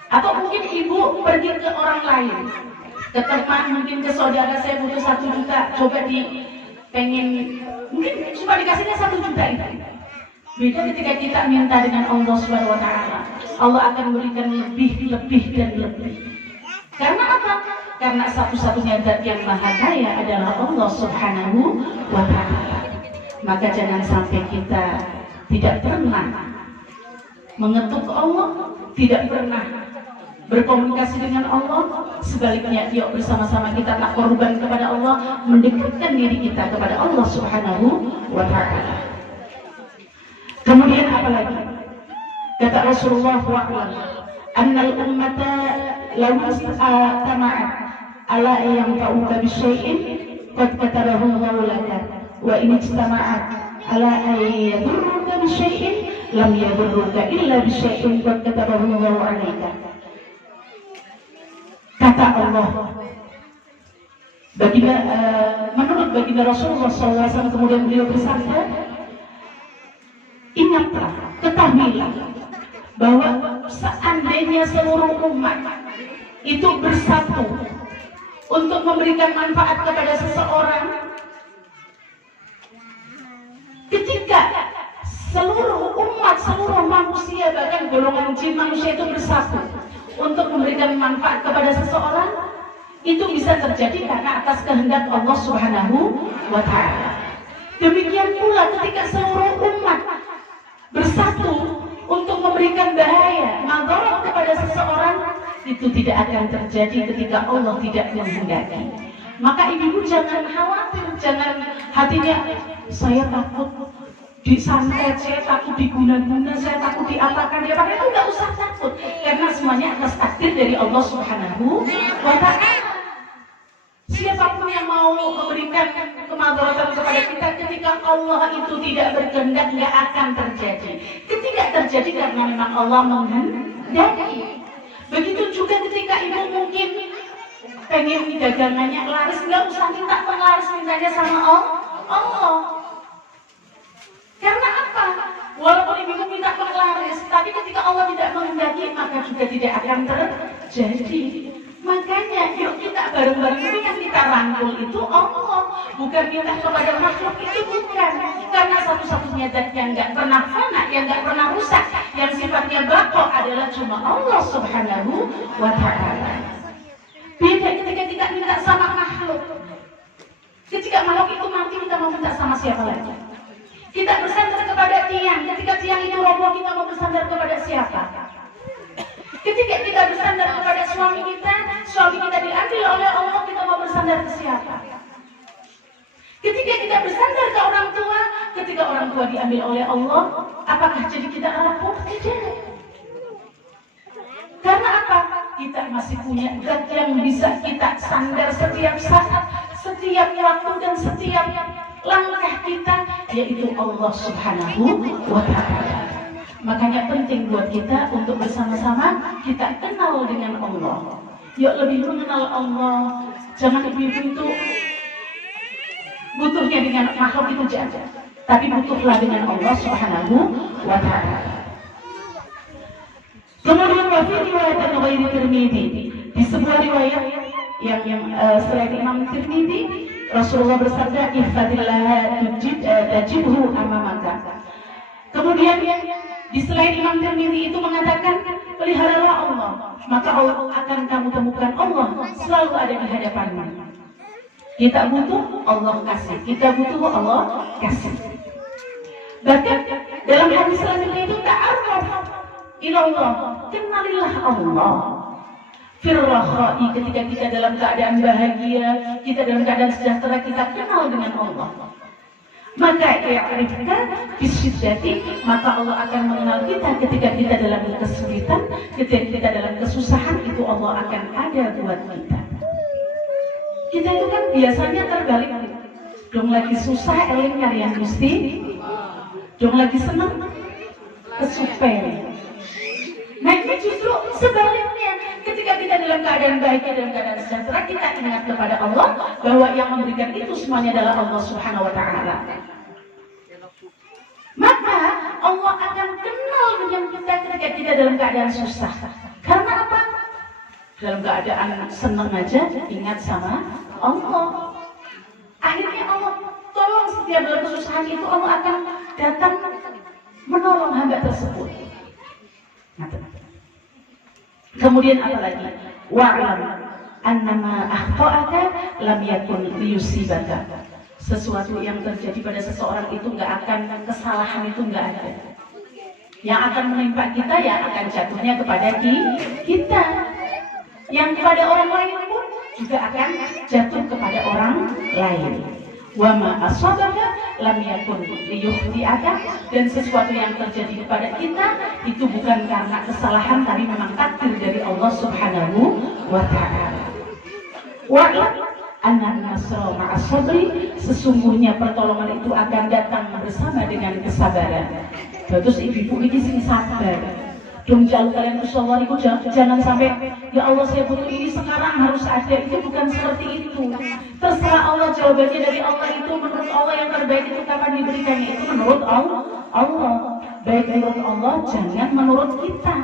Atau mungkin ibu pergi ke orang lain, ke teman, mungkin ke saudara, saya butuh 1 juta, coba pengen, mungkin cuma dikasihnya 1 juta itu. Beda ketika kita minta dengan Allah Subhanahu wa Ta'ala. Allah akan memberikan lebih dan lebih. Karena apa? Karena satu-satunya zat yang maha kaya adalah Allah Subhanahu wa ta'ala. Maka jangan sampai kita tidak pernah mengetuk Allah, tidak pernah berkomunikasi dengan Allah. Sebaliknya, yuk bersama-sama kita tak korban kepada Allah, mendekatkan diri kita kepada Allah Subhanahu wa ta'ala. Kemudian apa lagi? Kata Rasulullah SAW, annal ummata law istama'at ala yanfa'uka bisyai'in qad katabahu Allahu laka wa in istama'at ala yadurruka bisyai'in lam yadurruka illa bisyai'in qad katabahu Allahu 'alaika. Kata Allah, menurut baginda Rasulullah SAW, kemudian beliau bersabda, ingatlah, ketahuilah bahwa seandainya seluruh umat itu bersatu untuk memberikan manfaat kepada seseorang, ketika seluruh umat, seluruh manusia, bahkan golongan jin manusia itu bersatu untuk memberikan manfaat kepada seseorang, itu bisa terjadi karena atas kehendak Allah Subhanahu wa ta'ala. Demikian pula ketika seluruh umat bersatu untuk memberikan bahaya, madarat kepada seseorang, itu tidak akan terjadi ketika Allah tidak menghendaki. Maka ibu jangan khawatir, jangan hatinya saya takut disantet, saya takut diguna-guna, saya takut diapakan, itu tidak usah takut, karena semuanya atas takdir dari Allah Subhanahu wa ta'ala. Siapapun yang mau memberikan kemadaratan kepada kita, ketika Allah itu tidak berkehendak, nggak akan terjadi. Ketika terjadi karena memang Allah menghendaki. Begitu juga ketika ibu mungkin pengen dagangannya laris, nggak usah minta penglaris, mintanya sama Allah. Karena apa? Walaupun ibu minta penglaris, tapi ketika Allah tidak menghendaki, maka juga tidak akan terjadi. Makanya yuk kita bareng-bareng itu yang kita rangkul itu Allah, bukan minta kepada makhluk, itu bukan. Karena satu-satunya zat yang nggak pernah fana, yang nggak pernah rusak, yang sifatnya baqo adalah cuma Allah Subhanahu wa ta'ala. Beda ketika kita minta sama makhluk. Ketika makhluk itu mati, kita mau minta sama siapa lagi? Kita bersandar kepada tiang, ketika tiang itu roboh, kita mau bersandar kepada siapa? Ketika kita bersandar kepada suami kita diambil oleh Allah, kita mau bersandar ke siapa? Ketika kita bersandar ke orang tua, ketika orang tua diambil oleh Allah, apakah jadi kita rapuh? Tidak. Karena apa? Kita masih punya zat yang bisa kita sandar setiap saat, setiap waktu, dan setiap langkah kita, yaitu Allah Subhanahu wa ta'ala. Makanya penting buat kita untuk bersama-sama kita kenal dengan Allah. Yuk lebih mengenal Allah. Jangan ibu-ibu itu butuhnya dengan makhluk itu saja, tapi butuhlah dengan Allah Subhanahu wa ta'ala. Kemudian wafi riwayat Ghairi Tirmidzi, di sebuah riwayat yang selain Imam Tirmidzi, Rasulullah bersabda, ihfadillah tajibhu amamaka. Kemudian di selain Imam Tirmidzi itu mengatakan, peliharalah Allah, maka Allah akan kamu temukan Allah selalu ada di hadapanmu. Kita butuh, Allah kasih. Kita butuh, Allah kasih. Bahkan dalam hadis selanjutnya itu ta'arraf ilallah, kenalilah Allah. Firrakhai, ketika kita dalam keadaan bahagia, kita dalam keadaan sejahtera, kita kenal dengan Allah. Maka ya'rifka bisyidati, maka Allah akan mengenal kita ketika kita dalam kesulitan, ketika kita dalam kesusahan, itu Allah akan ada buat kita. Kita itu kan biasanya terbalik, dong lagi susah eling nyari yang Gusti, dong lagi senang kesupen. Nah ini justru sebaliknya, ketika kita dalam keadaan baik, dalam keadaan sejahtera, kita ingat kepada Allah bahwa yang memberikan itu semuanya adalah Allah Subhanahu wa ta'ala. Maka Allah akan kenal dengan kita ketika kita dalam keadaan susah. Karena apa? Dalam keadaan senang aja ingat sama Allah. Akhirnya Allah tolong, setiap dalam kesusahan itu Allah akan datang menolong hamba tersebut. Kemudian apa lagi? Wa'lam annama akhta'aka lam yakun liyusibaka. Sesuatu yang terjadi pada seseorang itu nggak akan, kesalahan itu nggak ada. Yang akan menimpa kita ya akan jatuhnya kepada kita. Yang kepada orang lain pun juga akan jatuh kepada orang lain. Wa ma asabaka lam yakun liyukhti'aka, dan sesuatu yang terjadi kepada kita itu bukan karena kesalahan tapi memang takdir dari Allah Subhanahu wa taala. Wa'lam anna nasra ma'as sabri, sesungguhnya pertolongan itu akan datang bersama dengan kesabaran. Terus ibu-ibu ini sing sabar. Dong jauh kalian usulwariku, jangan sampai ya Allah saya butuh ini sekarang harus ada. Itu bukan seperti itu. Terserah Allah, jawabannya dari Allah itu menurut Allah yang terbaik itu kapan diberikannya itu menurut Allah. Baik menurut Allah, jangan menurut kita.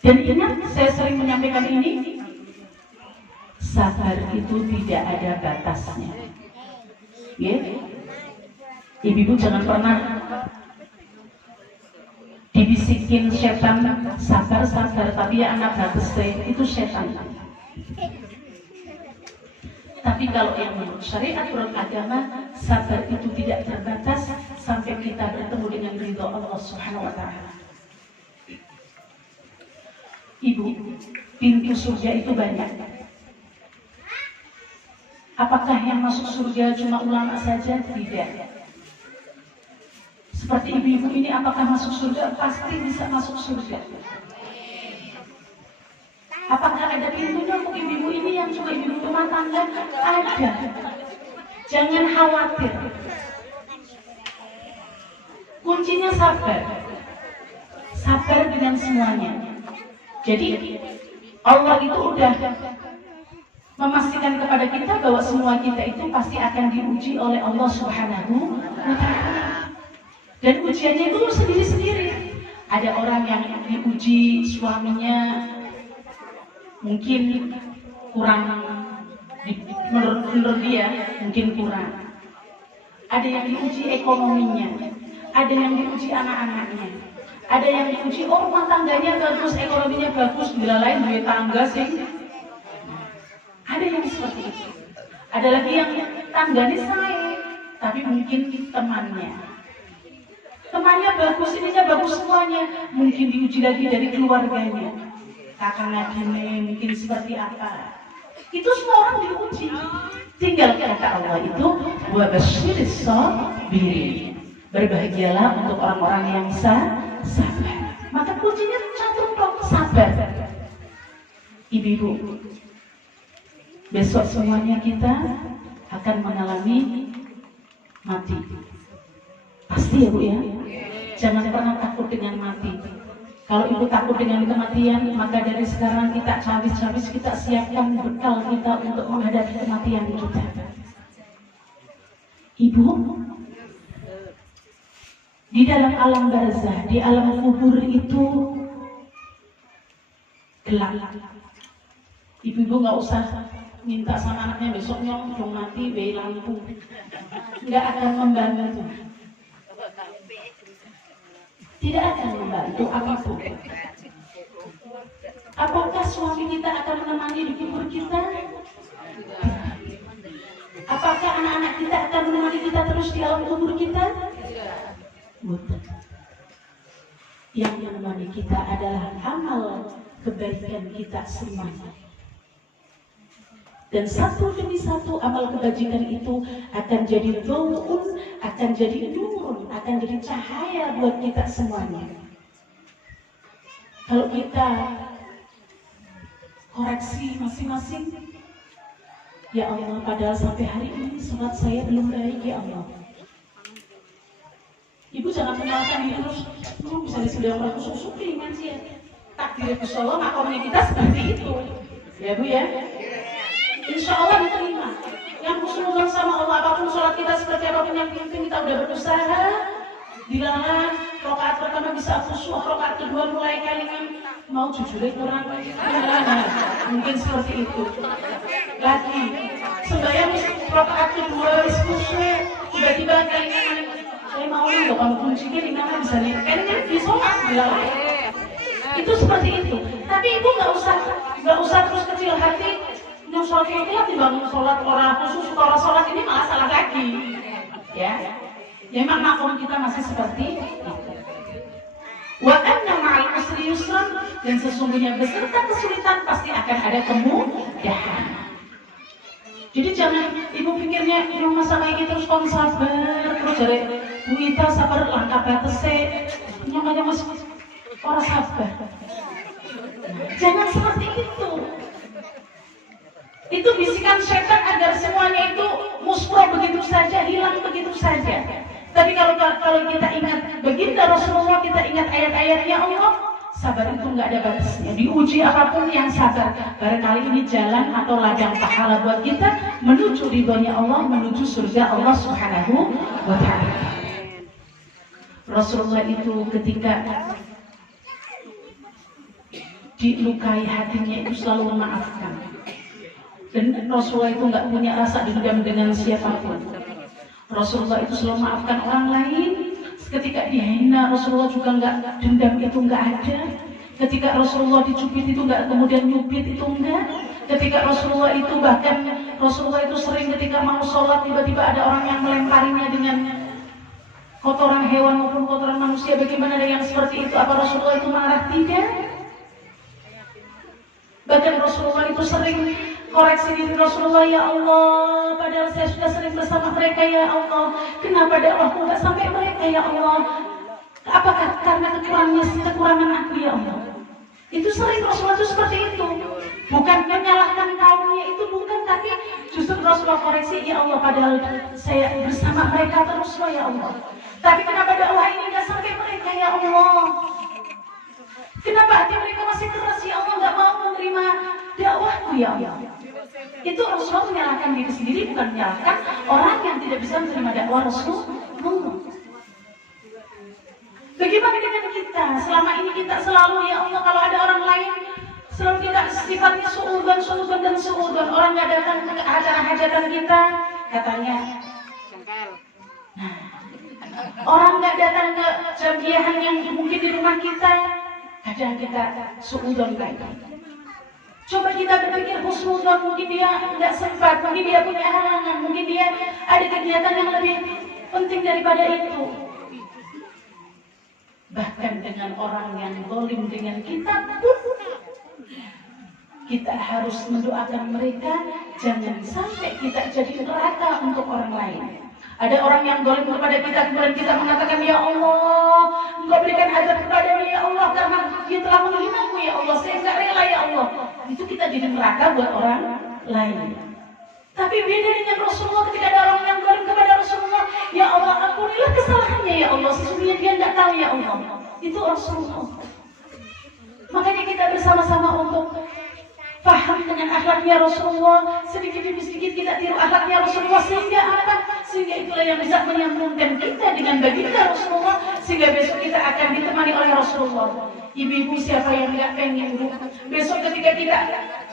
Dan ingat, saya sering menyampaikan ini, sabar itu tidak ada batasnya. Ya, ibu-ibu jangan pernah dibisikin setan sabar, tapi ya anak batasnya itu setan. Tapi kalau yang menurut syariat, menurut agama, sabar itu tidak terbatas sampai kita bertemu dengan ridho Allah Subhanahu wa taala. Ibu, pintu surga itu banyak. Apakah yang masuk surga cuma ulama saja? Tidak. Seperti ibu-ibu ini, apakah masuk surga? Pasti bisa masuk surga. Apakah ada pintunya untuk ibu-ibu ini yang cuma ibu rumah tangga? Ada. Jangan khawatir. Kuncinya sabar. Sabar dengan semuanya. Jadi Allah itu udah memastikan kepada kita bahwa semua kita itu pasti akan diuji oleh Allah Subhanahu wa taala. Dan ujiannya itu sendiri-sendiri. Ada orang yang diuji suaminya mungkin kurang, menurut dia mungkin kurang. Ada yang diuji ekonominya, ada yang diuji anak-anaknya, ada yang diuji rumah tangganya bagus, ekonominya bagus, bila lain duit tangga sih. Ada yang seperti itu. Ada lagi yang tangganya saya, tapi mungkin temannya bagus, ininya bagus semuanya, mungkin diuji lagi dari keluarganya. Kakak adine mungkin seperti apa. Itu semua orang diuji. Tinggal kata Allah itu wa basyiris sabirin. Berbahagialah untuk orang-orang yang sabar. Maka kuncinya satu kok, sabar. Ibu-ibu, besok semuanya kita akan mengalami mati. Pasti ya Bu ya. Jangan pernah takut dengan mati. Kalau ibu takut dengan kematian, maka dari sekarang kita cabis-cabis, kita siapkan bekal kita untuk menghadapi kematian kita. Ibu, di dalam alam barzah, di alam kubur itu gelap. Ibu-ibu nggak usah minta sama anaknya besok nyong mati beli lampu, nggak akan membantu. Tidak akan membantu apapun. Apakah suami kita akan menemani di kubur kita? Apakah anak-anak kita akan menemani kita terus di alam kubur kita? Bukan. Yang menemani kita adalah amal kebaikan kita semuanya. Dan satu demi satu amal kebajikan itu akan jadi dhau'un, akan jadi nurun, akan jadi cahaya buat kita semuanya. Kalau kita koreksi masing-masing, ya Allah, padahal sampai hari ini sholat saya belum baik, ya Allah. Ibu jangan menyalahkan diri terus, bisa disediakan orang susuk ringan sih ya. Takdir Gusti Allah, makomnya kita seperti itu. Ya Bu ya. Insya Allah diterima. Yang husnuzon sama Allah, apapun sholat kita seperti apapun yang penting kita udah berusaha. Dilarang rakaat pertama bisa khusyuk, rakaat kedua mulai kalian mau jujurnya kurang. Mungkin seperti itu. Lagi sembahyang rakaat kedua khusyuk, tiba-tiba kalian saya mau loh kamu kuncinya di mana bisa nih? Kalian di sholat dilarang. Itu seperti itu. Tapi ibu nggak usah terus kecil hati. Yang sholat itu lah dibangun sholat orang khusus kalau sholat ini malah salah lagi. Ya memang makom kita masih seperti itu. Wa anna ma'al usri yusran, dan sesungguhnya beserta kesulitan pasti akan ada kemudahan. Jadi jangan ibu pikirnya yang masalah ini terus kon sabar terus dari Bu Ita sabar langkah batese nyamanya mas orang sabar. Jangan seperti itu. Itu bisikan setan agar semuanya itu musnah begitu saja, hilang begitu saja. Tapi kalau kita ingat baginda Rasulullah, kita ingat ayat-ayatnya Allah, sabar itu nggak ada batasnya. Diuji apapun yang sabar. Barangkali ini jalan atau ladang pahala buat kita menuju ridhonya Allah, menuju surga Allah Subhanahu wa Ta'ala. Rasulullah itu ketika dilukai hatinya itu selalu memaafkan. Dan Rasulullah itu nggak punya rasa dendam dengan siapapun. Rasulullah itu selalu memaafkan orang lain. Ketika dihina, Rasulullah juga nggak dendam, itu nggak ada. Ketika Rasulullah dicubit itu nggak kemudian nyubit, itu enggak. Ketika Rasulullah itu bahkan Rasulullah itu sering ketika mau sholat tiba-tiba ada orang yang melemparinya dengan kotoran hewan maupun kotoran manusia. Bagaimana ada yang seperti itu? Apa Rasulullah itu marah? Tidak. Bahkan Rasulullah itu sering koreksi diri Rasulullah, ya Allah, padahal saya sudah sering bersama mereka, ya Allah, kenapa dakwahku nggak sampai mereka, ya Allah? Apakah karena kekurangan aku, ya Allah? Itu sering Rasulullah itu seperti itu. Bukan menyalahkan kaumnya, itu bukan, tapi justru Rasulullah koreksi, ya Allah, padahal saya bersama mereka terus, ya Allah. Tapi kenapa dakwah ini nggak sampai mereka, ya Allah? Kenapa hati mereka masih keras, ya Allah, nggak mau menerima dakwahku, ya Allah? Itu Rasulullah menyalahkan diri sendiri, bukan menyalahkan orang yang tidak bisa menerima dakwah Rasulullah. Bagaimana dengan kita? Selama ini kita selalu, ya Allah, kalau ada orang lain selalu kita sifatnya suudzon. Orang nggak datang ke acara hajatan kita, katanya. Nah, orang nggak datang ke jambiahan yang mungkin di rumah kita, kadang kita suudzon lagi. Coba kita berpikir husnudzon, mungkin dia tidak sempat, mungkin dia punya halangan, mungkin dia ada kegiatan yang lebih penting daripada itu. Bahkan dengan orang yang zalim dengan kita pun kita harus mendoakan mereka jangan sampai kita jadi neraka untuk orang lain. Ada orang yang zalim kepada kita, kemudian kita mengatakan, ya Allah, Engkau berikan azab kepadanya, ya Allah, karena dia telah menghinaku, ya Allah, saya tidak rela, ya Allah. Itu kita jadi neraka buat orang lain. Tapi beda dengan Rasulullah, ketika ada orang yang zalim kepada Rasulullah, ya Allah, ampunilah kesalahannya, ya Allah, sesungguhnya dia tidak tahu, ya Allah. Itu Rasulullah. Makanya kita bersama-sama untuk paham dengan akhlaknya Rasulullah, sedikit demi sedikit kita tiru akhlaknya Rasulullah, sehingga apa? Sehingga itulah yang bisa menyambungkan kita dengan baginda Rasulullah, sehingga besok kita akan ditemani oleh Rasulullah. Ibu-ibu, siapa yang nggak pengen Bu? Besok ketika kita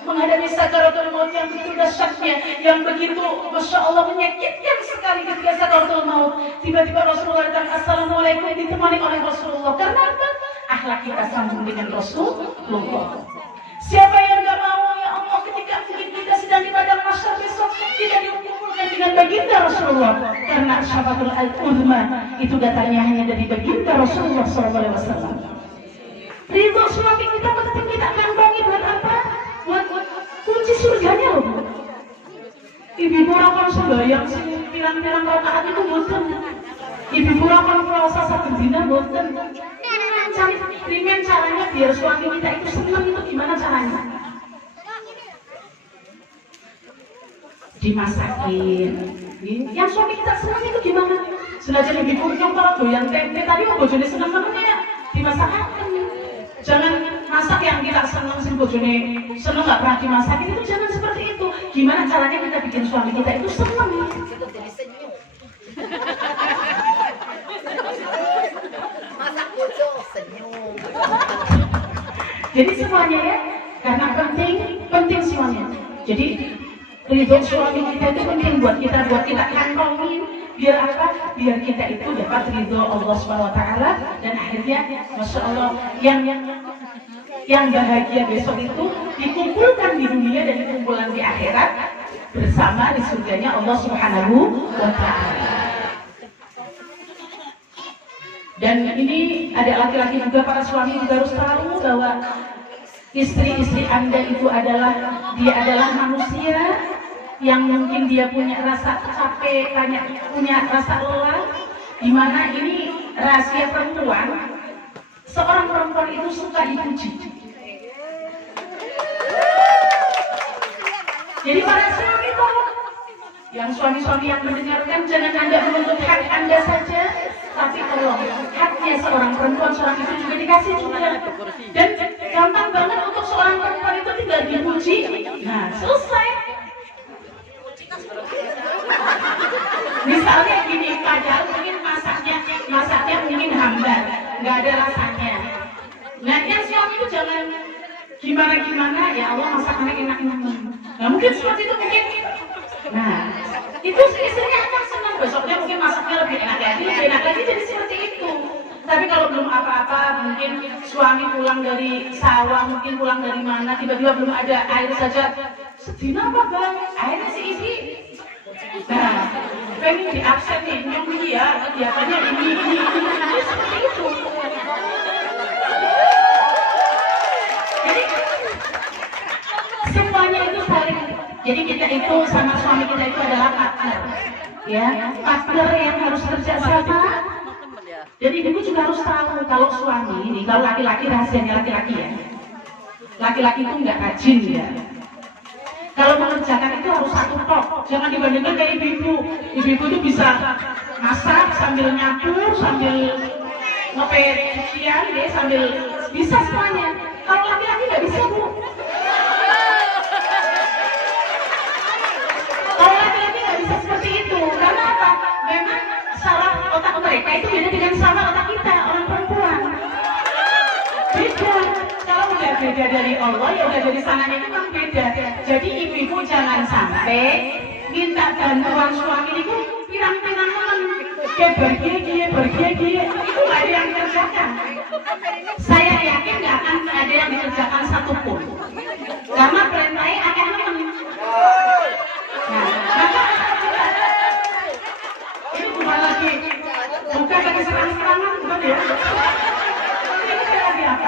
menghadapi sakaratul maut yang begitu dahsyatnya, yang begitu Masya Allah menyakitkan sekali ketika sakaratul maut, tiba-tiba Rasulullah datang, Assalamualaikum, ditemani oleh Rasulullah. Karena apa? Akhlak kita sambung dengan Rasulullah. Siapa yang gak mau, ya Allah, ketika mungkin kita sedang di padang mahsyar besok tidak dikumpulkan dengan baginda Rasulullah, karena syafaatul uzma itu datangnya hanya dari baginda Rasulullah SAW. Ridho suami kita penting kita kantongi buat apa? Buat kunci surganya loh. Ibu orang kalau sembahyang pirang-pirang rakaat itu bosan. Ibu orang kalau puasa satu dina bosan. Cari primen caranya biar suami kita itu senang, itu gimana caranya? Dimasakin. Yang suami kita senang itu gimana? Senajan ibu punya kalau doyan tempe tadi bojone senang ya dimasakin. Jangan masak yang kita senang sih bojone senang nggak pernah dimasakin, itu jangan seperti itu. Gimana caranya kita bikin suami kita itu senang? Jadi semuanya ya, karena penting semuanya. Jadi ridho suami kita itu penting buat kita kantongin, biar apa? Biar kita itu dapat ridho Allah SWT, dan akhirnya Masya Allah yang yang bahagia besok itu dikumpulkan di dunia dan dikumpulkan di akhirat bersama di surganya Allah Subhanahu wa Ta'ala. Dan ini ada laki-laki juga, para suami juga harus tahu bahwa istri-istri Anda itu dia adalah manusia yang mungkin dia punya rasa capek, punya rasa lelah, di mana ini rahasia perempuan. Seorang perempuan itu suka dipuji. Jadi para suami tolong, yang suami-suami yang mendengarkan, jangan Anda menuntut hak Anda saja, tapi tolong haknya seorang perempuan, seorang istri juga dikasih juga. Dan gampang banget untuk seorang perempuan itu tinggal dipuji. Nah, selesai. Misalnya gini, padahal mungkin masaknya mungkin hambar, nggak ada rasanya. Nah, yang suami itu jangan gimana-gimana, ya Allah masakannya enak-enak. Nah, mungkin seperti itu mungkin. Nah, itu istrinya akan senang, besoknya mungkin masaknya lebih enak lagi, jadi seperti itu. Tapi kalau belum apa-apa, mungkin suami pulang dari sawah, mungkin pulang dari mana, tiba-tiba belum ada air saja. Sedih apa bang? Airnya si isi. Nah, pengen di absen nih, ini ya, kelihatannya ini seperti itu. Jadi semuanya itu saling. Jadi kita itu sama suami kita itu adalah partner, ya, partner yang harus kerja sama. Jadi ibu juga harus tahu kalau suami ini, kalau laki-laki, rahasianya laki-laki ya, laki-laki itu nggak rajin ya. Kalau mengerjakan itu harus satu tok, jangan dibandingkan kayak ibu-ibu. Ibu-ibu itu bisa masak sambil nyapu, sambil ngepel cucian, ya, sambil bisa semuanya. Kalau laki-laki nggak bisa bu. Kalau laki-laki nggak bisa seperti itu, karena apa? Memang salah otak mereka itu beda dengan sama otak kita, orang perempuan. Beda. Kalau udah beda dari Allah, ya udah dari sananya itu kan beda. Jadi ibu-ibu jangan sampai minta bantuan suami itu pirang-pirang teman. Kayak bergie, itu nggak ada yang kerjakan. Saya yakin nggak akan ada yang dikerjakan satupun. Karena perintahnya akan teman. Nah, maka ini bukan lagi serang-serangan, bukan ya?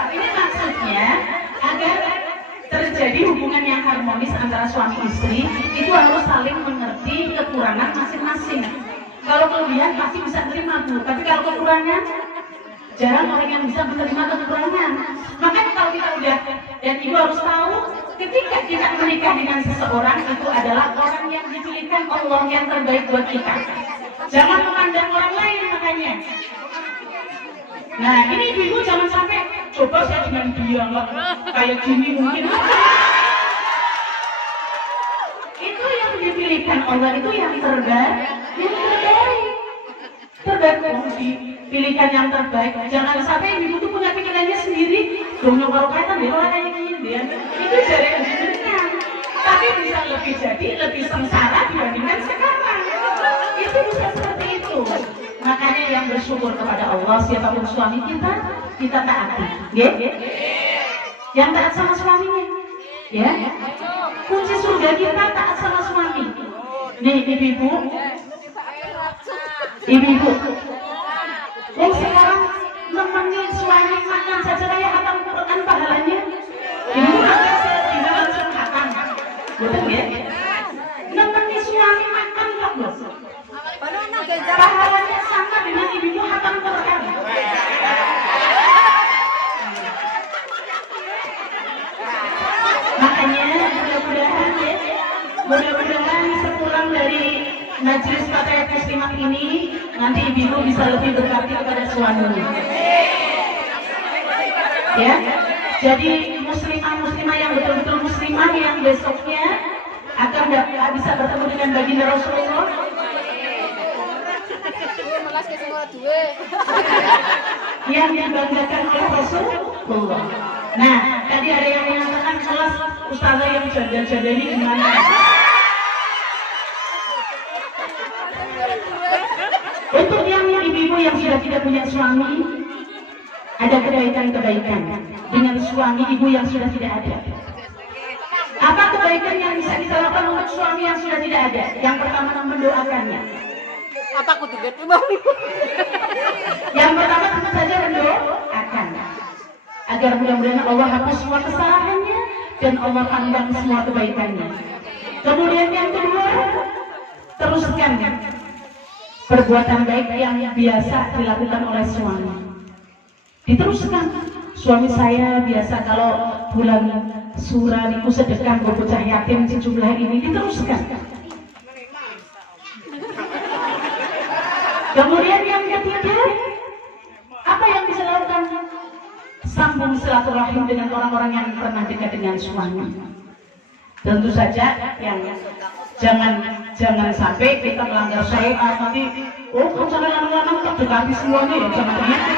Ini maksudnya agar terjadi hubungan yang harmonis antara suami istri itu harus saling mengerti kekurangan masing-masing. Kalau kelebihan pasti bisa terima bu, tapi kalau kekurangan jarang orang yang bisa menerima kekurangan. Makanya kalau kita udah, dan ibu harus tahu ketika kita menikah dengan seseorang itu adalah orang yang dipilihkan Allah yang terbaik buat kita. Jangan memandang orang lain makanya. Nah ini ibu jangan sampai coba saya dengan dia nggak kayak gini mungkin. Itu yang dipilihkan Allah itu yang terbaik, dipilihkan yang terbaik. Jangan sampai ibu tuh punya pikirannya sendiri, dong kalau kaitan dia orang kayak gini dia. Itu jadi yang dipilihkan. Tapi bisa lebih jadi lebih sengsara dibandingkan sekarang. Itu bisa seperti itu. Makanya yang bersyukur kepada Allah, siapapun suami kita taati, ya? Yang taat sama suaminya, ya? Kunci surga kita taat sama suami. Nih ibu-ibu, yang sekarang nemenin suami makan saja kayak hatam Quran pahalanya. Ibu makan tidak langsung hatam, betul ya? Nemenin suami makan kok bos. Pahalanya sama dengan ibu hatam Quran. Makanya mudah-mudahan sepulang dari majelis Fatayat Muslimat ini nanti ibu bisa lebih berbakti kepada suami. Ya, jadi muslimah yang betul-betul muslimah yang besoknya akan bisa bertemu dengan baginda Rasulullah. Yang dibanggakan oleh Rasulullah. Nah, tadi ada yang mengatakan kelas ustazah yang janda-janda ini gimana? Untuk yang ibu-ibu yang sudah tidak punya suami, ada kebaikan-kebaikan. dengan suami ibu yang sudah tidak ada. Apa kebaikan yang bisa kita lakukan untuk suami yang sudah tidak ada? Yang pertama mendoakannya. Apa aku tiga bang? Yang pertama tentu saja mendoakan agar mudah-mudahan Allah hapus semua kesalahannya dan Allah pandang semua kebaikannya. Kemudian yang kedua, teruskan perbuatan baik yang biasa dilakukan oleh suami. Diteruskan. Suami saya biasa kalau bulan surah niku sedekah go bocah yatim sejumlah ini, diteruskan. Kemudian yang ketiga, apa yang bisa dilakukan? Sambung silaturahim dengan orang-orang yang pernah dekat dengan suami. Tentu saja yang jangan sampai kita melanggar syariat nanti cara lama-lama tetap dekati semuanya ya, jangan begitu.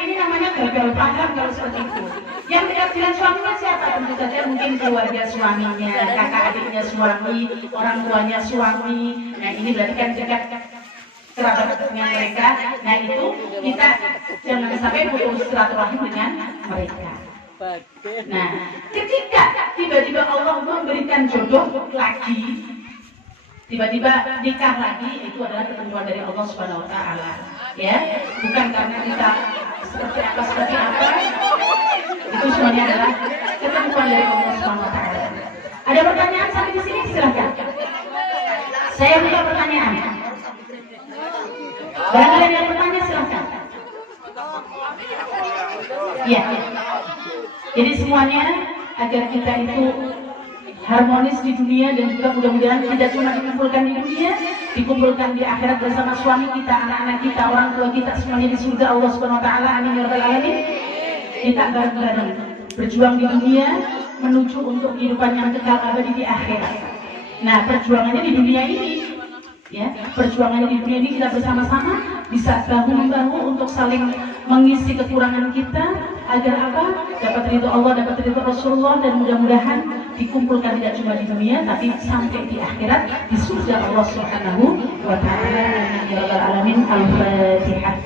Ini namanya gagal paham kalau seperti itu. Yang dekat dengan suaminya siapa? Tentu saja mungkin keluarga suaminya, kakak adiknya suami, orang tuanya suami. Nah ini berarti kan dekat kerabat dengan mereka. Nah itu kita jangan sampai putus silaturahim dengan mereka. Nah ketika tiba-tiba Allah memberikan jodoh lagi, tiba-tiba nikah lagi, itu adalah ketentuan dari Allah Subhanahu Wa Taala. Ya, bukan karena kita seperti apa, itu semuanya adalah ketentuan dari Allah Subhanahu Wa Taala. Ada pertanyaan sampai di sini? Silakan. Saya buka pertanyaan. Barangkali ada yang bertanya, silakan. Ya. Jadi semuanya agar kita itu harmonis di dunia dan juga mudah-mudahan tidak cuma dikumpulkan di dunia, dikumpulkan di akhirat bersama suami kita, anak-anak kita, orang tua kita semuanya di surga Allah Subhanahu Wa Taala. Amin ya rabbal alamin. Kita bareng-bareng berjuang di dunia menuju untuk kehidupan yang kekal abadi di akhirat. Nah, perjuangannya di dunia ini, ya, perjuangannya di dunia ini kita bersama-sama bisa bahu-membahu untuk saling mengisi kekurangan kita agar apa? Dapat ridho Allah, dapat ridho Rasulullah, dan mudah-mudahan dikumpulkan tidak cuma di dunia tapi sampai di akhirat di surga Allah Subhanahu Wa Taala. Ya rabbal alamin. Al-Fatihah.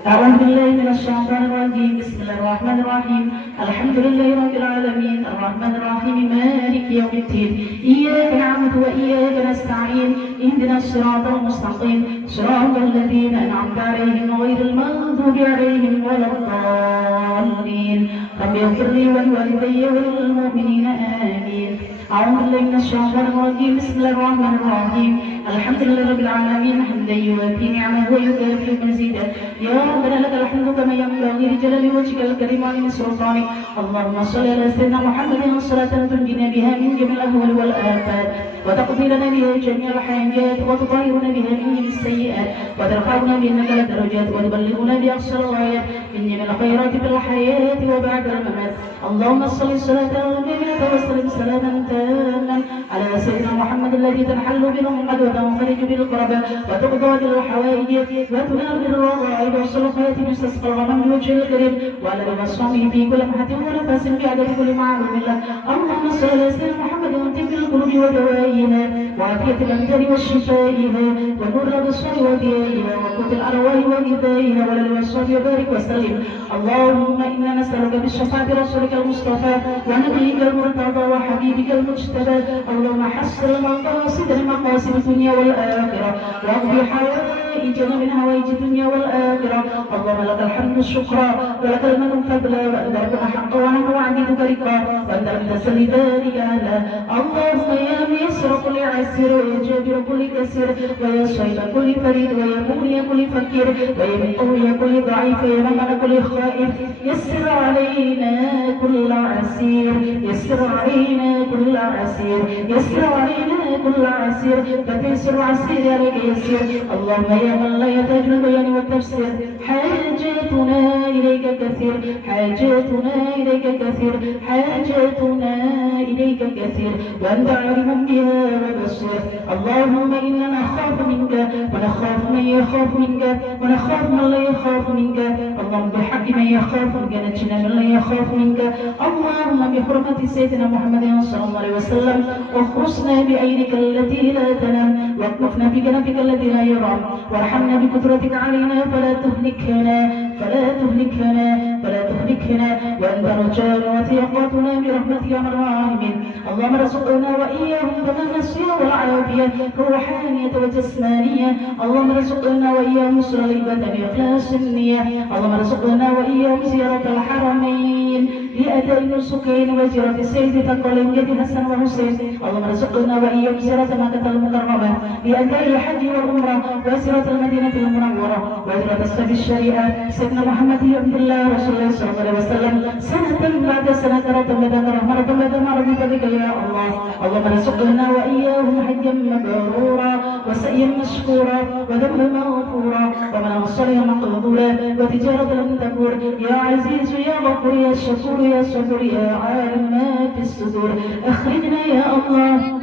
أعوذ بالله من الشيطان الرجيم. بسم الله الرحمن الرحيم. الحمد لله رب العالمين الرحمن الرحيم مالك يوم الدين إياك نعبد وإياك نستعين اهدنا الصراط المستقيم صراط الذين أنعمت عليهم غير المغضوب عليهم ولا الضالين رب اغفر لي ولوالدي وللمؤمنين آمين. أعوذ بالله من الشيطان الرجيم. بسم الله الرحمن الرحيم. الحمد لله رب العالمين حمدا يوافي نعمه ويكافئ مزيدا. يا ربنا لك الحمد كما ينبغي لجلال وجهك الكريم وعظيم سلطانك. اللهم صل على سيدنا محمد صلاة تنجينا بها من جميع الأهوال والآفات وتقضي لنا بها جميع الحاجات وتطهرنا بها من جميع السيئات وترفعنا بأنك للدرجات وتبلغنا بأقصى الغايات من جميع الخيرات في الحياة وبعد الممات. اللهم صل صلاة كاملة وسلم سلاما تاما على سيدنا محمد الذي تنحل بالأمة وتنفرج بالقربى وتقضى بالحوائج وتنال بالرغائب والصلوات يستسقى الغمام بوجه الكريم وعلى وصحبه في كل لمحة ونفس بعدد كل معلوم له. اللهم صل على سيدنا محمد وطب القلوب ودوائها وعافية الأبدان وشفائها ونور الأبصار وضيائها وقوت الأرواح وغذائها وعلى وصحبه وبارك وسلم. اللهم إنا نسألك بالشفاعة رسولك المصطفى ونبيك المرتضى وحبيبك المجتبى. اللهم حصل المقاصد لمقاصد الدنيا والآخرة واقض حوائجنا من حوائج الدنيا والآخرة. اللهم لك الحمد الشكرا ولك المن فضلا وأنت ربنا حقا ونحن عبيدك رقا وأنت لم تسل ذلك أهلا. اللهم يا ميسر كل عسير ويا جابر كل كسير ويا صيب كل فريد ويا مغني كل فقير ويا من قوي كل ضعيف ويا من كل خائف يسر علينا كل عسير يسر علينا كل عسير يسر علينا كل عسير فتيسر عسير عليك يسير. اللهم يا من لا يحتاج البيان والتفسير حاجاتنا إليك كثير حاجاتنا إليك كثير حاجاتنا إليك كثير وأنت عالم بها وبصير. اللهم إنا نخاف منك ونخاف من يخاف منك ونخاف من لا يخاف منك. اللهم بحق من يخاف منك نجنا من لا يخاف منك. اللهم بحرمة سيدنا محمد صلى الله عليه وسلم واخرسنا بعينك التي لا تنام واكنفنا بكنفك الذي لا يرام وارحمنا بقدرتك علينا فلا تهلكنا فلا تهلكنا فلا تهلكنا أنفنا وأنت رجاءنا وثيقتنا برحمتك يا أرحم الراحمين. اللهم ارزقنا وإياهم تمام الصحة والعافية الروحانية والجسمانية. اللهم ارزقنا وإياهم الصلاة بإخلاص النية. اللهم ارزقنا وإياهم زيارة الحرمين لأداء النسكين وزيارة السيد ثقلين حسن وحسين. اللهم ارزقنا وإياهم زيارة مكة المكرمة لأداء الحج والعمرة وزيارة المدينة المنورة وزيارة السبي الشريعة سيدنا محمد بن عبد الله رسول الله صلى الله عليه وسلم سنة بعد سنة رحمة بك يا الله. اللهم ارزقنا وإياهم حجا مبرورا وسعيا مشكورا وذنبا مغفورا ومن صالحا مقبولا وتجارة لم تبور يا عزيز يا غفور يا شكور يا صبور يا عالم ما في الصدور. أخرجنا يا الله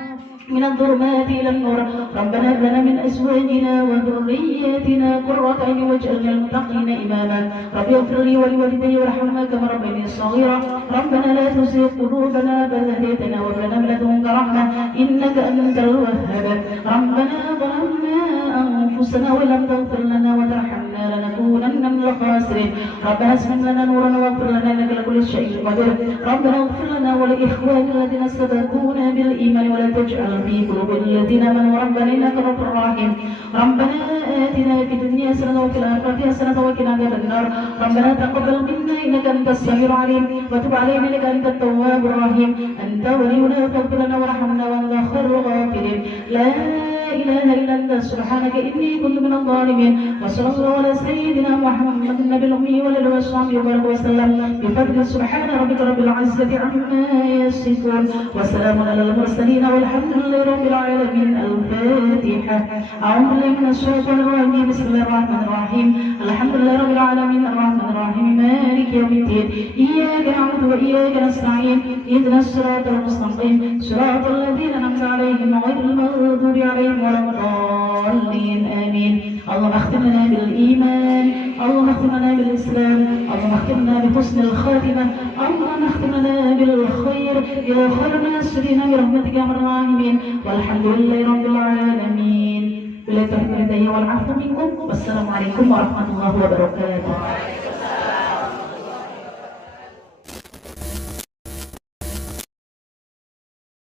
من الظلمات إلى النور. ربنا هب لنا من أزواجنا وذرياتنا قرة أعين واجعلنا للمتقين إماما. رب اغفر لي ولوالدي وارحمهما كما ربياني صغيرا. ربنا لا تزغ قلوبنا بعد إذ هديتنا وهب لنا من لدنك رحمة إنك أنت الوهاب. ربنا ظلمنا أنفسنا وإن لم تغفر لنا وترحمنا لنكونن من الخاسرين. ربنا اسلم لنا نورنا واغفر لنا إنك على كل شيء قدير. ربنا اغفر لنا ولإخواننا الذين سبقونا بالإيمان ولا تجعل في قلوب الذين آمنوا ربنا إنك رؤوف رحيم. ربنا آتنا في الدنيا حسنة وفي الآخرة حسنة وقنا عذاب النار. ربنا تقبل منا إنك أنت السميع العليم وتب علينا إنك أنت التواب الرحيم. أنت ولينا فاغفر لنا وارحمنا وأنت خير الغافرين. لا إله إلا أنت سبحانك إني كنت من الظالمين. وصلى الله على سيدنا محمد النبي الأمي وعلى وصحبه وبارك وسلم بفضل سبحان ربك رب العزة عما يصفون وسلام على المرسلين والحمد لله رب العالمين. الفاتحة. أعوذ بالله من الشيطان الرجيم. بسم الله الرحمن الرحيم. الحمد لله رب العالمين الرحمن الرحيم مالك يوم الدين. إياك نعبد وإياك نستعين. اهدنا الصراط المستقيم صراط الذين أنعمت عليهم غير المغضوب عليهم ولا الضالين آمين. اللهم اختم لنا بالإيمان. اللهم اختم لنا بالإسلام. اللهم اختم لنا بحسن الخاتمة. اللهم اختم لنا بالخير إلى خير الناصرين برحمتك يا أرحم الراحمين. والحمد لله رب العالمين. بالله التوفيق والعفو منكم والسلام عليكم ورحمة الله وبركاته.